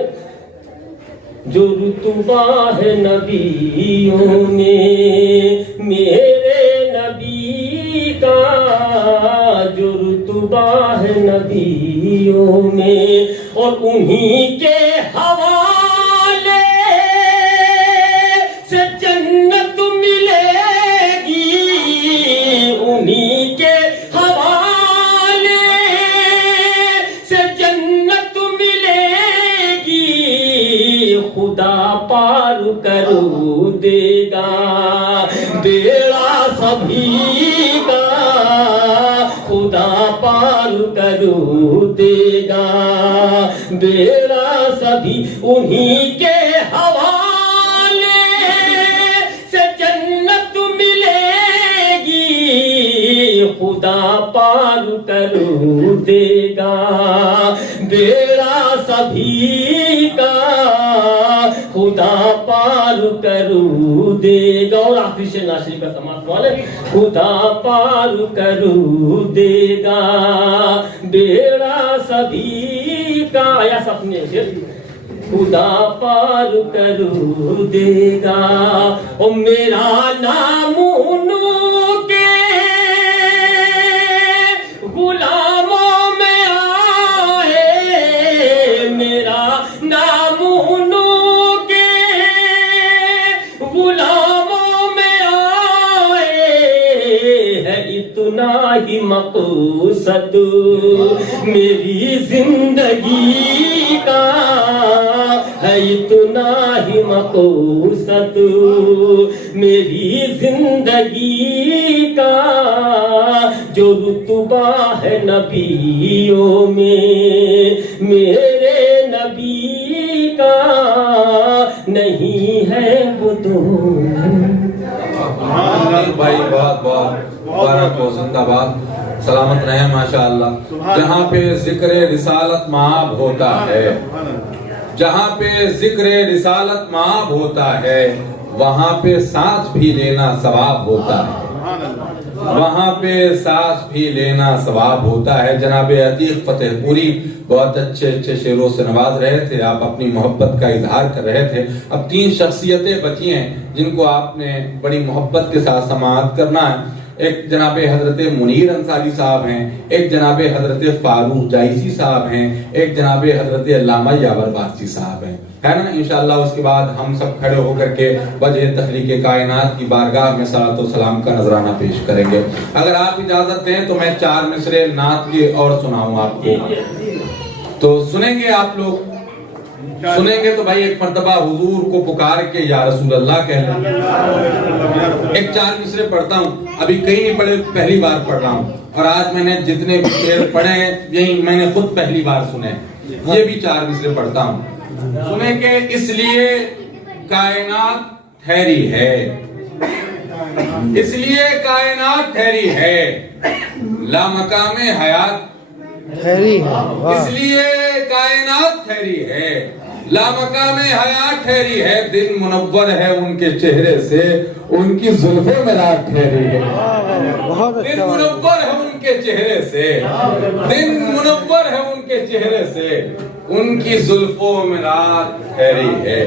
جو رتبہ ہے نبیوں میں، میرے نبی کا جو رتبہ ہے نبیوں میں، اور انہی کے حوالے سے جنت ملے گی، انہی کے حوالے سے جنت ملے گی، خدا پار کر دے گا بیڑا سبھی کا، خدا پار کر دے گا بیڑا سبھی، انہی کے حوالے سے جنت ملے گی، خدا پار کر دے گا بیڑا سبھی کا، خدا پار کر دے گا۔ اور آخری سے ناصری کا سماعت والے، خدا پار کر دے گا بیڑا سبھی کا، آیا سپنے سے خدا پار کر دے گا۔ او میرا نام انہوں کے غلاموں میں آئے، میرا نام انہوں کے غلاموں میں آئے، ہے اتنا ہی مقصد میری زندگی کا، ہے اتنا ہی مقصد میری زندگی کا، جو رتبہ ہے نبیوں میں، میرے نبی کا نہیں ہے وہ بھائی بہت بہت مبارک ہو، زندہ باد، سلامت رہے ماشاءاللہ۔ جہاں پہ ذکر رسالت معاب ہوتا ہے، جہاں پہ ذکر رسالت معاب ہوتا ہے، وہاں پہ سانس بھی لینا ثواب ہوتا ہے۔ وہاں پہ سانس بھی لینا ثواب ہوتا ہے. جناب عتیق فتح پوری بہت اچھے اچھے شعروں سے نواز رہے تھے. آپ اپنی محبت کا اظہار کر رہے تھے. اب 3 شخصیتیں بچی ہیں جن کو آپ نے بڑی محبت کے ساتھ سماعت کرنا ہے. ایک جناب حضرت منیر انصاری صاحب ہیں, ایک جناب حضرت فاروق جائسی صاحب ہیں, ایک جناب حضرت علامہ یاور باسطی صاحب ہیں, ہے نا. انشاءاللہ اس کے بعد ہم سب کھڑے ہو کر کے وجہ تخلیق کائنات کی بارگاہ میں صلاۃ و سلام کا نذرانہ پیش کریں گے. اگر آپ اجازت دیں تو میں 4 مصرے نعت کے اور سناؤں آپ کو, تو سنیں گے آپ لوگ؟ سنیں گے تو بھائی ایک مرتبہ حضور کو پکار کے یا رسول اللہ کہہ لیں. ایک 4 مصرے پڑھتا ہوں, ابھی کہیں نہیں پڑھے, پہلی بار پڑھ رہا ہوں, اور آج میں نے جتنے بھی شعر پڑھے ہیں یہی میں نے خود پہلی بار سنے. یہ بھی 4 مصرے پڑھتا ہوں. سنیں کہ اس لیے کائنات ٹھہری ہے, اس لیے کائنات ٹھہری ہے, لامقام حیات ٹھہری ہے, اس لیے کائنات ٹھہری ہے, لامقام حیات ٹھہری ہے. دن منور ہے ان کے چہرے سے, ان کی زلفوں میں رات ٹھہری ہے. دن منور ہے ان کے چہرے سے, دن منور ہے ان کے چہرے سے, ان کی زلفوں میں رات ٹھہری ہے,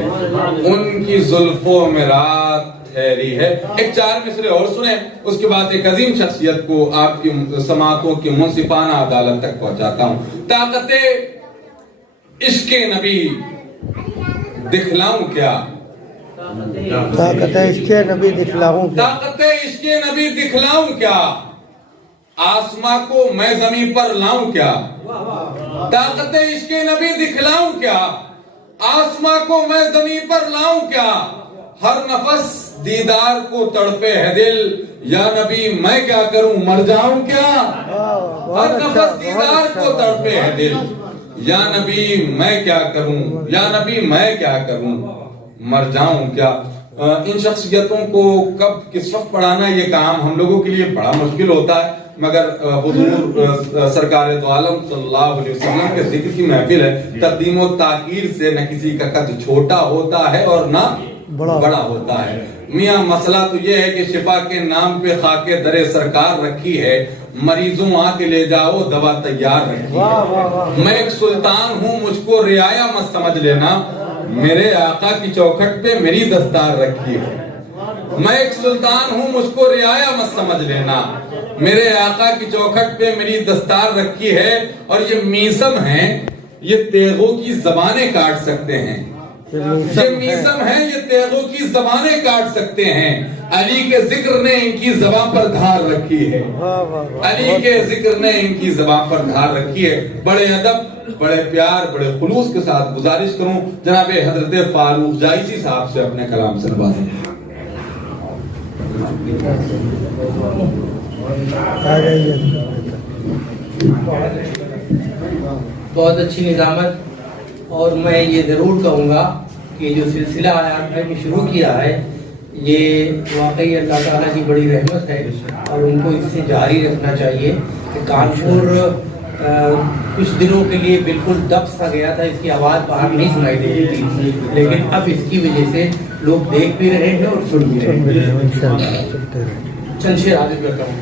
ان کی زلفوں میں رات ٹھہری ہے. ایک 4 مصرے اور سنیں, اس کے بعد ایک عظیم شخصیت کو آپ کی سماعتوں کی منصفانہ عدالت تک پہنچاتا ہوں. طاقت عشق نبی دکھلاؤں کیا, طاقت عشق نبی دکھلاؤں کیا, طاقت عشق نبی دکھلاؤں کیا, آسماں کو میں زمین پر لاؤں کیا, طاقت عشق نبی دکھلاؤں کیا, آسماں کو میں زمین پر لاؤں کیا, ہر نفس دیدار کو تڑپے ہے دل, یا نبی میں کیا کروں مر جاؤں کیا, ہر نفس دیدار کو تڑپے ہے دل, یا نبی میں کیا کروں, یا نبی میں کیا کروں مر جاؤں کیا. ان شخصیتوں کو کب کس وقت پڑھانا یہ کام ہم لوگوں کے لیے بڑا مشکل ہوتا ہے, مگر حضور سرکار دو عالم صلی اللہ علیہ وسلم کے ذکر کی محفل ہے. تقدیم و تاخیر سے نہ کسی کا قد چھوٹا ہوتا ہے اور نہ بڑا ہوتا ہے. میاں مسئلہ تو یہ ہے کہ شفا کے نام پہ خاکے در سرکار رکھی ہے, مریضوں آ کے لے جاؤ دوا تیار رکھی ہے. میں ایک سلطان ہوں مجھ کو رعایا مت سمجھ لینا, میرے آقا کی چوکھٹ پہ میری دستار رکھی ہے. میں ایک سلطان ہوں مجھ کو رعایا مت سمجھ لینا, میرے آقا کی چوکھٹ پہ میری دستار رکھی ہے. اور یہ میسم ہیں, یہ تیغوں کی زبانیں کاٹ سکتے ہیں, یہ میسم ہیں, یہ تیغوں کی زبانیں کاٹ سکتے ہیں. علی کے ذکر نے ان کی زبان پر دھار رکھی ہے, علی کے ذکر نے ان کی زبان پر دھار رکھی ہے. بڑے ادب, بڑے پیار, بڑے خلوص کے ساتھ گزارش کروں جناب حضرت فاروق جائسی صاحب سے اپنے کلام سے نوازیں. بہت اچھی نظامت, اور میں یہ ضرور کہوں گا کہ جو سلسلہ آیات میں شروع کیا ہے یہ واقعی اللہ تعالیٰ کی بڑی رحمت ہے, اور ان کو اس سے جاری رکھنا چاہیے. کہ کانپور کچھ دنوں کے لیے بالکل دب سا گیا تھا, اس کی آواز باہر نہیں سنائی دیتی تھی, لیکن اب اس کی وجہ سے لوگ دیکھ بھی رہے ہیں اور سن بھی رہے ہیں. چند شعر آگے کرتا ہوں.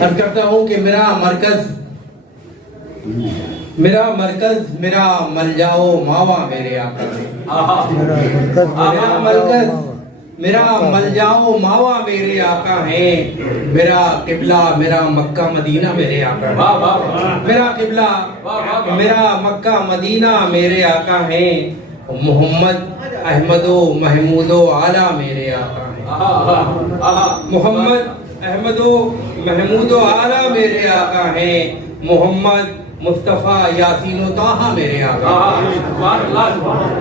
عرض کرتا ہوں کہ میرا مرکز میرا ملجاؤ ماوا میرے آقا ہے. میرا مرکز میرا ملجاؤ ماوا میرے آقا ہے. میرا قبلہ میرا مکہ مدینہ میرے آقا ہے. میرا قبلہ میرا مکہ مدینہ میرے آقا ہے. محمد احمد و محمود و اعلیٰ میرے آقا ہے. محمد احمد و محمود و اعلیٰ میرے آقا ہے. محمد مصطفیٰ یاسین و طٰہٰ میرے آقا.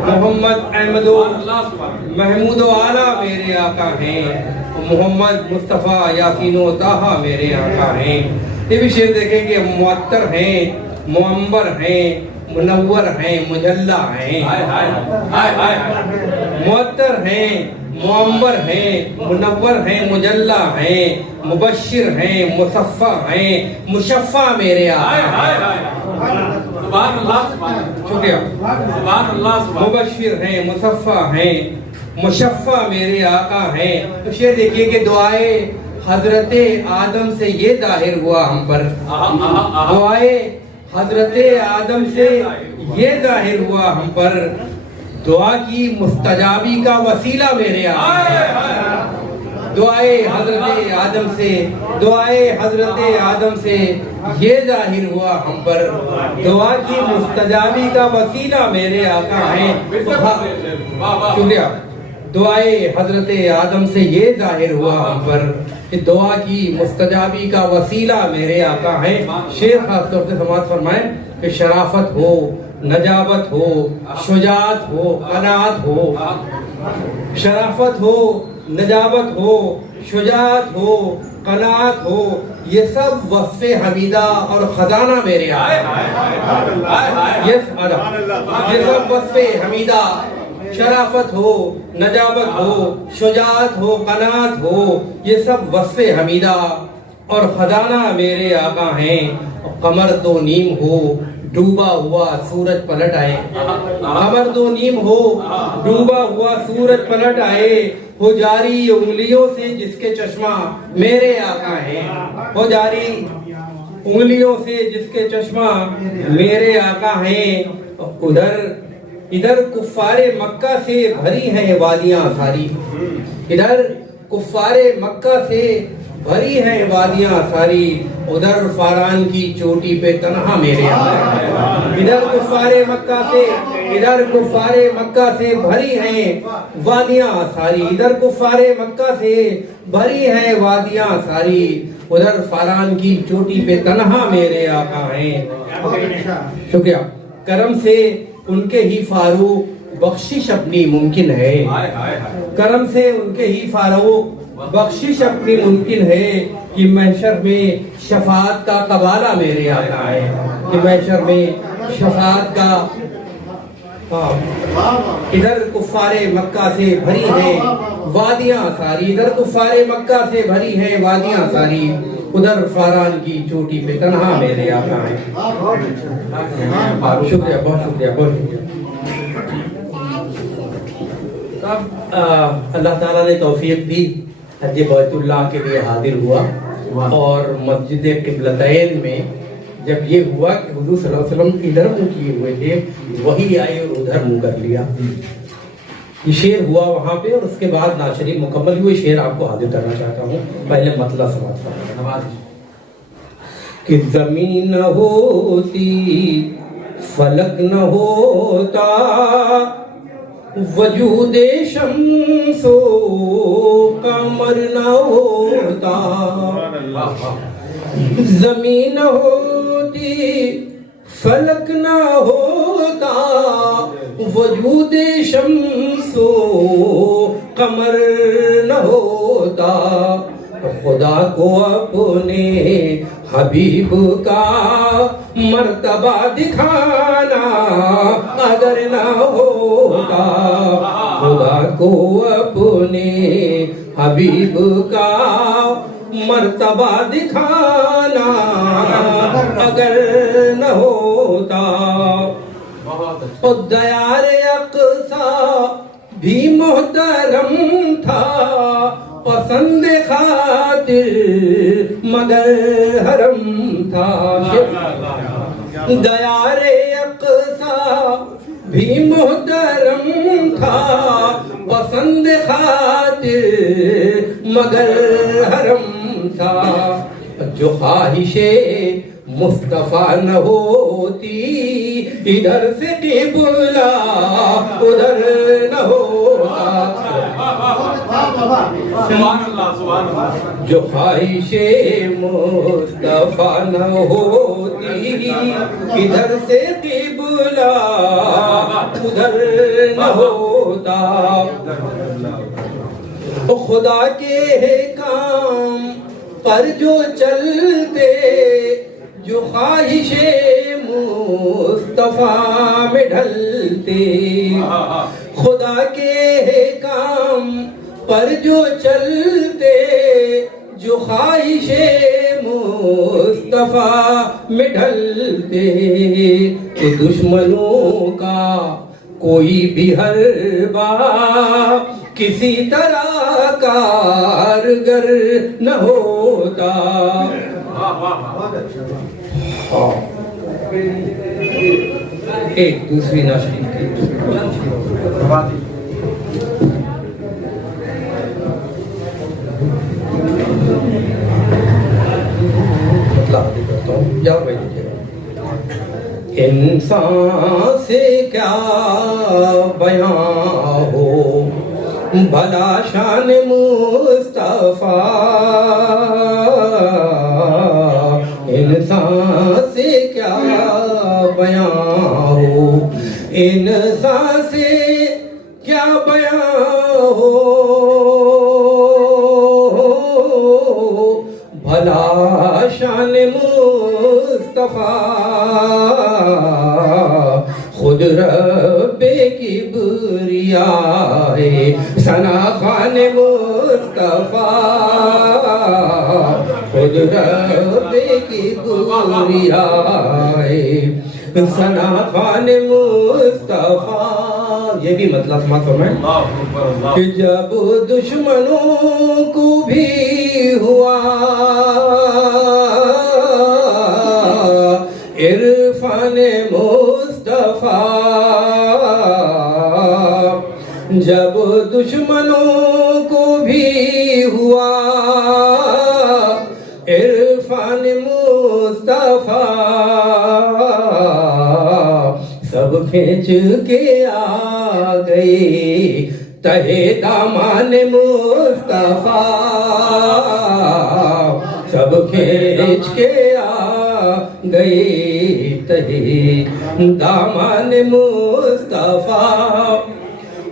محمد احمد و محمود و اعلیٰ میرے آقا ہیں. محمد مصطفیٰ یاسین و طٰہٰ میرے آقا ہیں. یہ بھی شعر دیکھیں کہ معطر ہیں, معمبر ہیں, منور ہیں, مجلہ ہیں. معطر ہیں, معمبر ہیں, منور ہیں, مجلہ ہیں, مبشر ہیں, مصفہ ہیں, مشفع میرے آقا ہیں. شکریہ. مبشر ہیں, مصفہ ہیں, مشفع میرے آقا ہیں. تو شعر دیکھیے کہ دعائے حضرت آدم سے یہ ظاہر ہوا ہم پر، دعائے حضرت آدم سے یہ ظاہر ہوا ہم پر، دعا کی مستجابی کا وسیلہ میرے آقا ہے۔ دعائے حضرت آدم سے، دعائے حضرت آدم سے یہ ظاہر ہوا ہم پر، دعا کی مستجابی کا وسیلہ میرے آقا ہیں۔ شکریہ۔ دعائے حضرت آدم سے یہ ظاہر ہوا ہم پر کہ دعا کی مستجابی کا وسیلہ میرے آقا ہیں۔ شیخ خاص طور سے سماعت فرمائیں کہ شرافت ہو، نجابت ہو، شجاعت ہو، قناعت ہو، شرافت ہو، نجابت ہو، شجاعت ہو، قناعت ہو، یہ سب وصف حمیدہ اور خزانہ میرے آقا ہیں۔ یہ سب وصف حمیدہ، شرافت ہو، نجابت ہو، شجاعت ہو، قناعت ہو، یہ سب وصف حمیدہ اور خزانہ میرے آقا ہیں۔ قمر دو نیم ہو، ڈوبا ہوا سورج پلٹ آئے، قمر دو نیم ہو، ڈوبا ہوا سورج پلٹ آئے، ہو جاری انگلیوں سے جس کے چشمہ میرے آقا ہیں، ہو جاری انگلیوں سے جس کے چشمہ میرے آقا ہیں۔ ادھر کفار مکہ سے بھری ہیں وادیاں ساری، ادھر کفار مکہ سے بھری ہیں وادیاں ساری، ادھر فاران کی چوٹی پہ تنہا میرے آقا ہیں۔ ادھر کفار مکہ سے بھری ہیں وادیاں ساری، ادھر کفار مکہ سے بھری ہیں وادیاں ساری، ادھر فاران کی چوٹی پہ تنہا میرے آقا ہیں۔ شکریہ۔ کرم سے ان کے ہی فاروق بخشش اپنی ممکن ہے، کرم سے ان کے ہی فاروق بخشش اپنی ممکن ہے، کہ محشر میں شفاعت کا قبالہ میرے آقا ہے، کہ محشر میں شفاعت کا۔ ادھر کفار مکہ سے بھری ہیں وادیاں ساری، ادھر کفار مکہ سے بھری ہیں وادیاں ساری، ادھر فاران کی چوٹی پہ تنہا میرے آقا ہیں۔ شکریہ، بہت شکریہ، بہت شکریہ۔ اللہ تعالیٰ نے توفیق دی، حج بیت اللہ کے لیے حاضر ہوا، اور مسجد قبلتین میں جب یہ ہوا کہ حضور صلی اللہ علیہ وسلم ادھر منہ کیے ہوئے تھے، وہی آئے اور ادھر منہ کر لیا۔ یہ شعر ہوا وہاں پہ، اور اس کے بعد نعت شریف مکمل ہوئی۔ شعر آپ کو حاضر کرنا چاہتا ہوں، پہلے مطلب سماعت فرمائیں کہ زمین نہ ہوتی، فلک نہ ہوتا، وجود شمس و قمر نہ ہوتا، زمین نہ ہوتی، فلک نہ ہوتا، وجود شمس و قمر نہ ہوتا، خدا کو اپنے حبیب کا مرتبہ دکھانا اگر نہ ہوتا، خدا کو اپنے حبیب کا مرتبہ دکھانا اگر نہ ہوتا، اور دیار اقصیٰ بھی محترم تھا، پسند خاطر مگر حرم تھا، دیار اقصیٰ بھی محترم تھا، پسند خاطر مگر حرم تھا، جو خواہش مصطفیٰ نہ ہوتی، ادھر سے قبلہ ادھر نہ ہوتا، جو خواہش مصطفیٰ نہ ہوتی، ادھر سے قبلہ ادھر نہ ہوتا، خدا کے کام پر جو چلتے، جو خواہش مصطفیٰ میں ڈھلتے، خدا کے کام پر جو چلتے، جو خواہش مصطفیٰ میں ڈھلتے، کہ دشمنوں کا کوئی بھی حربہ کسی طرح کارگر نہ ہوتا. ایک دوسری ناشری کی انسان سے کیا بیان ہو بھلا شان مصطفیٰ. انسان سے کیا بیان ہو انسان سے کیا بیان ہو بھلا شان مصطفیٰ. خود رب کبریاء ثنا خوان مصطفیٰ. خود رب کبریاء ثنا خوان مصطفیٰ. یہ بھی مطلب سماعت فرمائیں کہ جب دشمنوں کو بھی ہوا عرفان مصطفیٰ. جب دشمنوں کو بھی ہوا عرفان مصطفیٰ. سب کھینچ کے آ گئے تہے دامان مصطفیٰ. سب کھینچ کے آ گئے تہے دامان مصطفیٰ.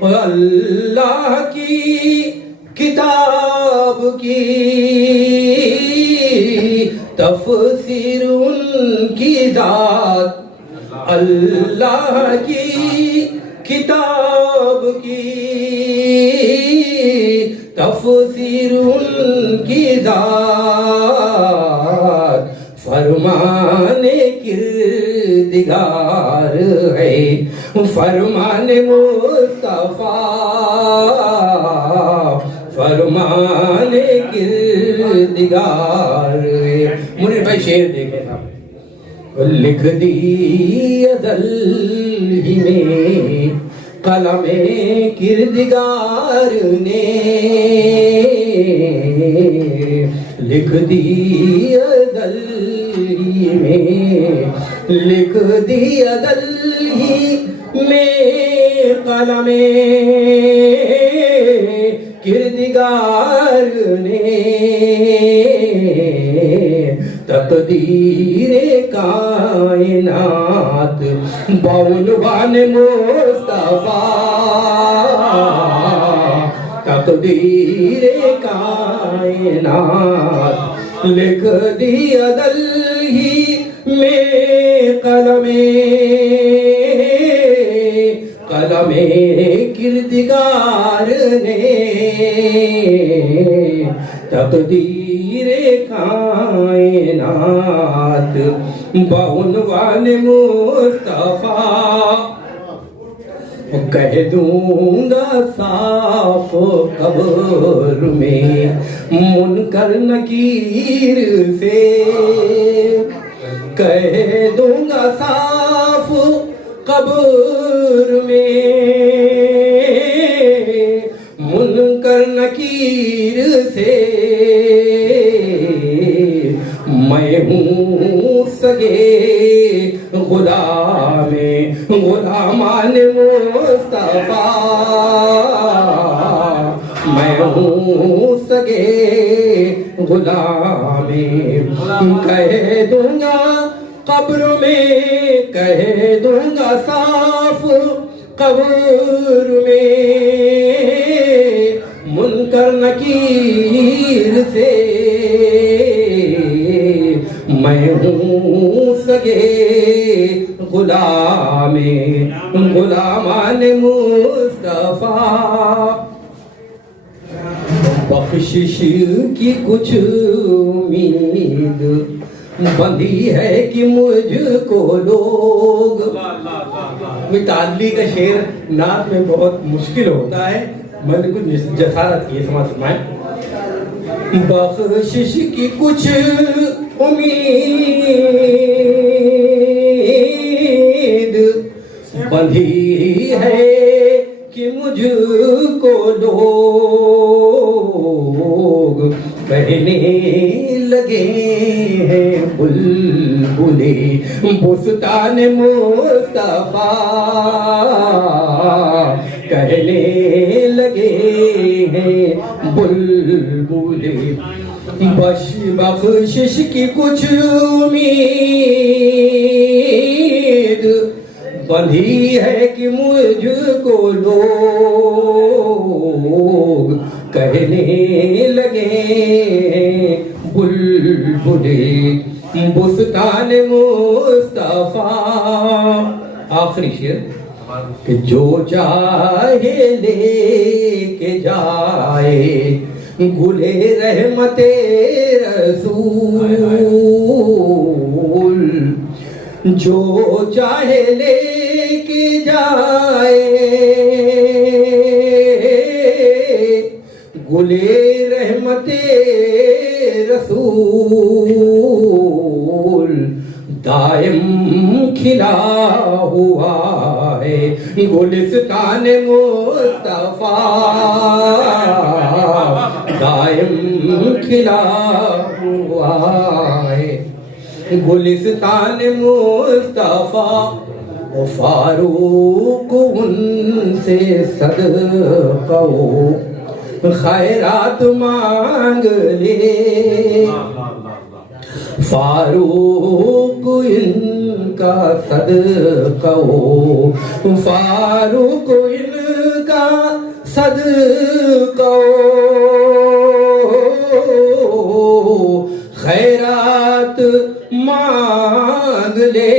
اللہ کی کتاب کی تفسیر ان کی ذات. اللہ کی کتاب کی تفسیر ان کی ذات. فرمان کردگار ہے فرمان مصطفیٰ. فرمان کردگار ہے. منیر بھائی شعر دیکھیں نا. لکھ دی ازل ہی میں قلم کردگار نے. لکھ دی ازل ہی میں لکھ دی ازل ہی میں قلم کردگار نے. تقدیر کائنات بعنوان مصطفیٰ. تقدیر کائنات لکھ دی ازل ہی میں قلم کردگار نے. تقدیر کائنات بعنوان مصطفیٰ. کہہ دوں گا صاف قبر میں منکر نکیر سے. کہہ دوں گا صاف قبر میں منکر نکیر سے. میں ہوں سگے غلامان مصطفیٰ. میں ہوں سگے غلام. کہہ دوں گا قبر میں کہہ دوں گا صاف قبر میں منکر نکیر سے. میں ہوں سگے غلامان مصطفیٰ. بخشش کی کچھ امید بندھی ہے کہ مجھ کو لوگ. تعلی کا شعر نعت میں بہت مشکل ہوتا ہے. میں نے کچھ جسارت کی سماعت فرمائیں. بخشش کی کچھ امید بندھی ہے کہ مجھ کو لوگ کہنے لگے ہیں بلبلے بستان مصطفیٰ، کہنے لگے ہیں بلبلے بخشش کی کچھ امید بندھی ہے کہ مجھ کو لوگ کہنے لگے بلبلے بستان مصطفیٰ. آخری شعر کہ جو چاہے لے کے جائے گلے رحمت رسول، جو چاہے لے کے جائے گلے رحمت رسول، دائم کھلا ہوا ہے گلستان مصطفیٰ، دائم کھلا ہوا ہے گلستان مصطفیٰ. و فاروق ان سے صدقہ خیرات مانگ لے، فاروق ان کا صدقہ فاروق ان کا صدقہ خیرات مانگ لے،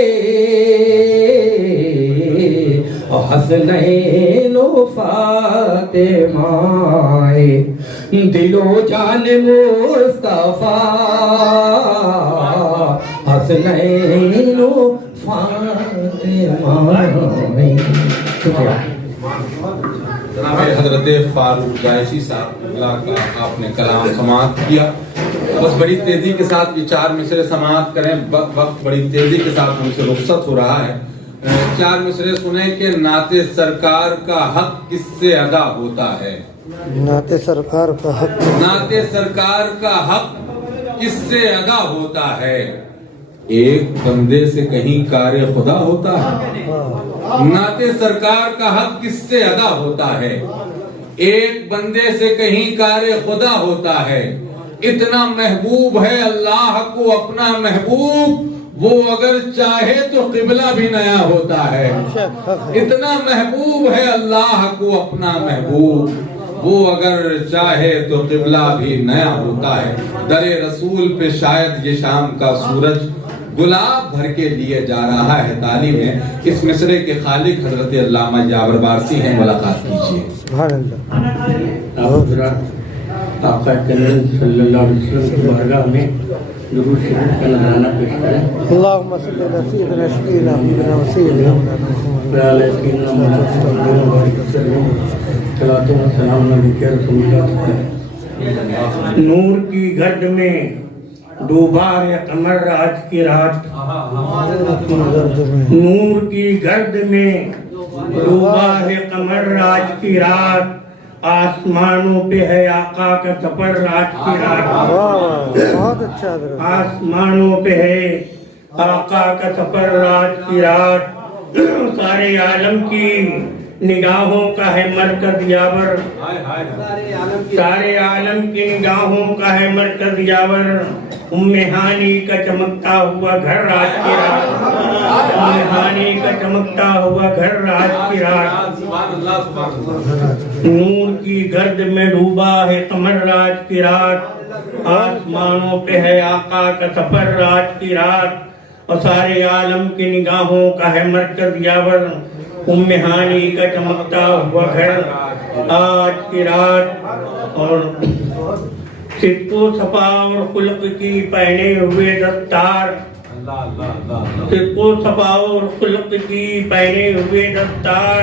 حسنین و فاطمہ دل و جان مصطفیٰ، حسنین و فاطمہ. شکریہ. جناب حضرت فاروق قریشی صاحب اللہ کا آپ نے کلام سماعت کیا. بس بڑی تیزی کے ساتھ یہ 4 مصرے سماعت کریں، وقت بڑی تیزی کے ساتھ ہم سے رخصت ہو رہا ہے. 4 مصرے سنیں کہ نعت سرکار کا حق کس سے ادا ہوتا ہے. نعت سرکار کا حق، نعت سرکار کا حق کس سے ادا ہوتا ہے. ایک بندے سے کہیں کار خدا ہوتا ہے. نعت سرکار کا حق کس سے ادا ہوتا ہے. ایک بندے سے کہیں کار خدا ہوتا ہے. اتنا محبوب ہے اللہ کو اپنا محبوب، وہ اگر چاہے تو قبلہ بھی نیا ہوتا ہے. اتنا محبوب ہے اللہ کو اپنا محبوب، وہ اگر چاہے تو قبلہ بھی نیا ہوتا ہے. در رسول پہ شاید یہ شام کا سورج گلاب بھر کے لیے جا رہا ہے. تعلیم ہے. اس مصرے کے خالق حضرت علامہ جابر بارسی ہیں، ملاقات کیجیے. سبحان اللہ. آقا کریم صلی اللہ علیہ وسلم کی بارگاہ میں درود شریف کا نذرانہ پیش کریں. اللهم صل على سيدنا شفينا حبيبنا وسيدنا محمد وعلى سيدنا محمد صلاۃ و سلام علیک رسول اللہ. نور کی گرد میں ڈوبا ہے قمر آج کی رات، نور کی گرد میں ڈوبا ہے قمر آج کی رات، آسمانوں پہ ہے آقا کا سفر آج کی رات. بہت اچھا. آسمانوں پہ ہے آقا کا سفر آج کی رات، سارے عالم کی نگاہوں کا ہے مرکز یاور، سارے عالم کی نگاہوں کا ہے مرکز یاور. ام ہانی کا چمکتا ہوا گھر آج کی رات، ام ہانی کا چمکتا ہوا گھر آج کی رات. نور کی گرد میں ڈوبا ہے قمر آج کی رات، آسمانوں پہ ہے آقا کا سفر آج کی رات، اور سارے عالم کی نگاہوں کا ہے مرکز یاور. ام ہانی کا چمکتا ہوا گھر آج کی رات، اور صدق و صفا اور خلق کی پہنے ہوئے دستار، صدق و صفا اور خلق کی پہنے ہوئے دستار،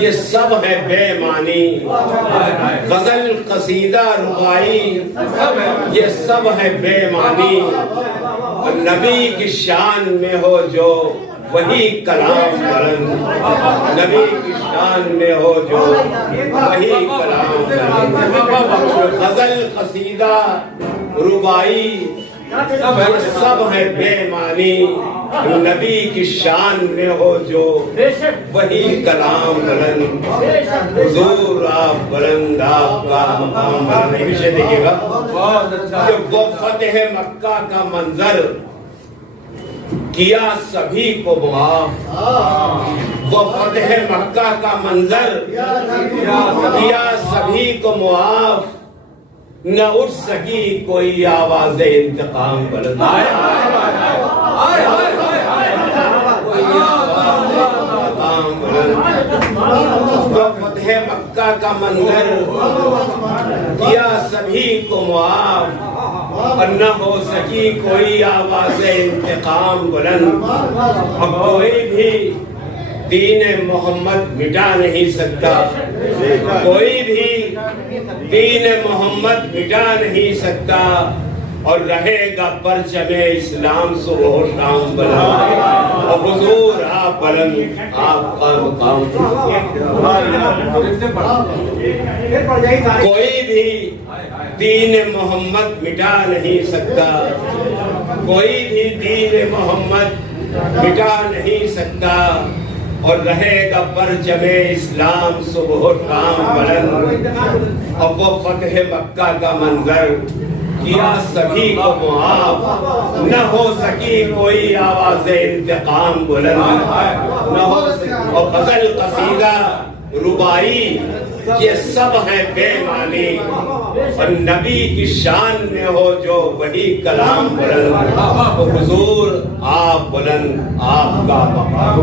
یہ سب ہے بے معنی، غزل قصیدہ ربائی یہ سب ہے بے معنی، اور نبی کی شان میں ہو جو وہی کلام بلند، نبی کی شان میں ہو جو وہی کلام بلند، غزل قصیدہ ربائی یہ سب ہے بے معنی، نبی کی شان میں ہو جو وہی کلام بلند، حضور آپ بلند، آپ کا مقام بلند۔ یہ وشے دیکھیے گا کہ وہ فتح مکہ کا منظر کیا سبھی کو معاف، وہ فتح مکہ کا منظر کیا سبھی کو معاف، نہ اٹھ سکی کوئی آواز انتقام بلند، وہ فتح مکہ کا منظر کیا سبھی کو معاف، اور نہ ہو سکی کوئی آواز انتقام بلند، اور کوئی بھی دین محمد مٹا نہیں سکتا، کوئی بھی دین محمد مٹا نہیں سکتا، اور رہے گا پرچم اسلام صبح و شام بلند، اور حضور آپ بلند، آپ کا مقام۔ کوئی بھی دین محمد مٹا نہیں سکتا، کوئی بھی دین محمد مٹا نہیں سکتا، اور رہے گا پرچم اسلام صبح و شام بلند، اور وہ فتح مکہ کا منظر کیا سبھی کو معاف، نہ ہو سکی کوئی آواز انتقام بلند، نہ ہو سکی، اور غزل قصیدہ ربائی یہ سب ہیں بے معنی، اور نبی کی شان میں ہو جو وہی کلام بلند، تو حضور آپ بلند، آپ کا مقام۔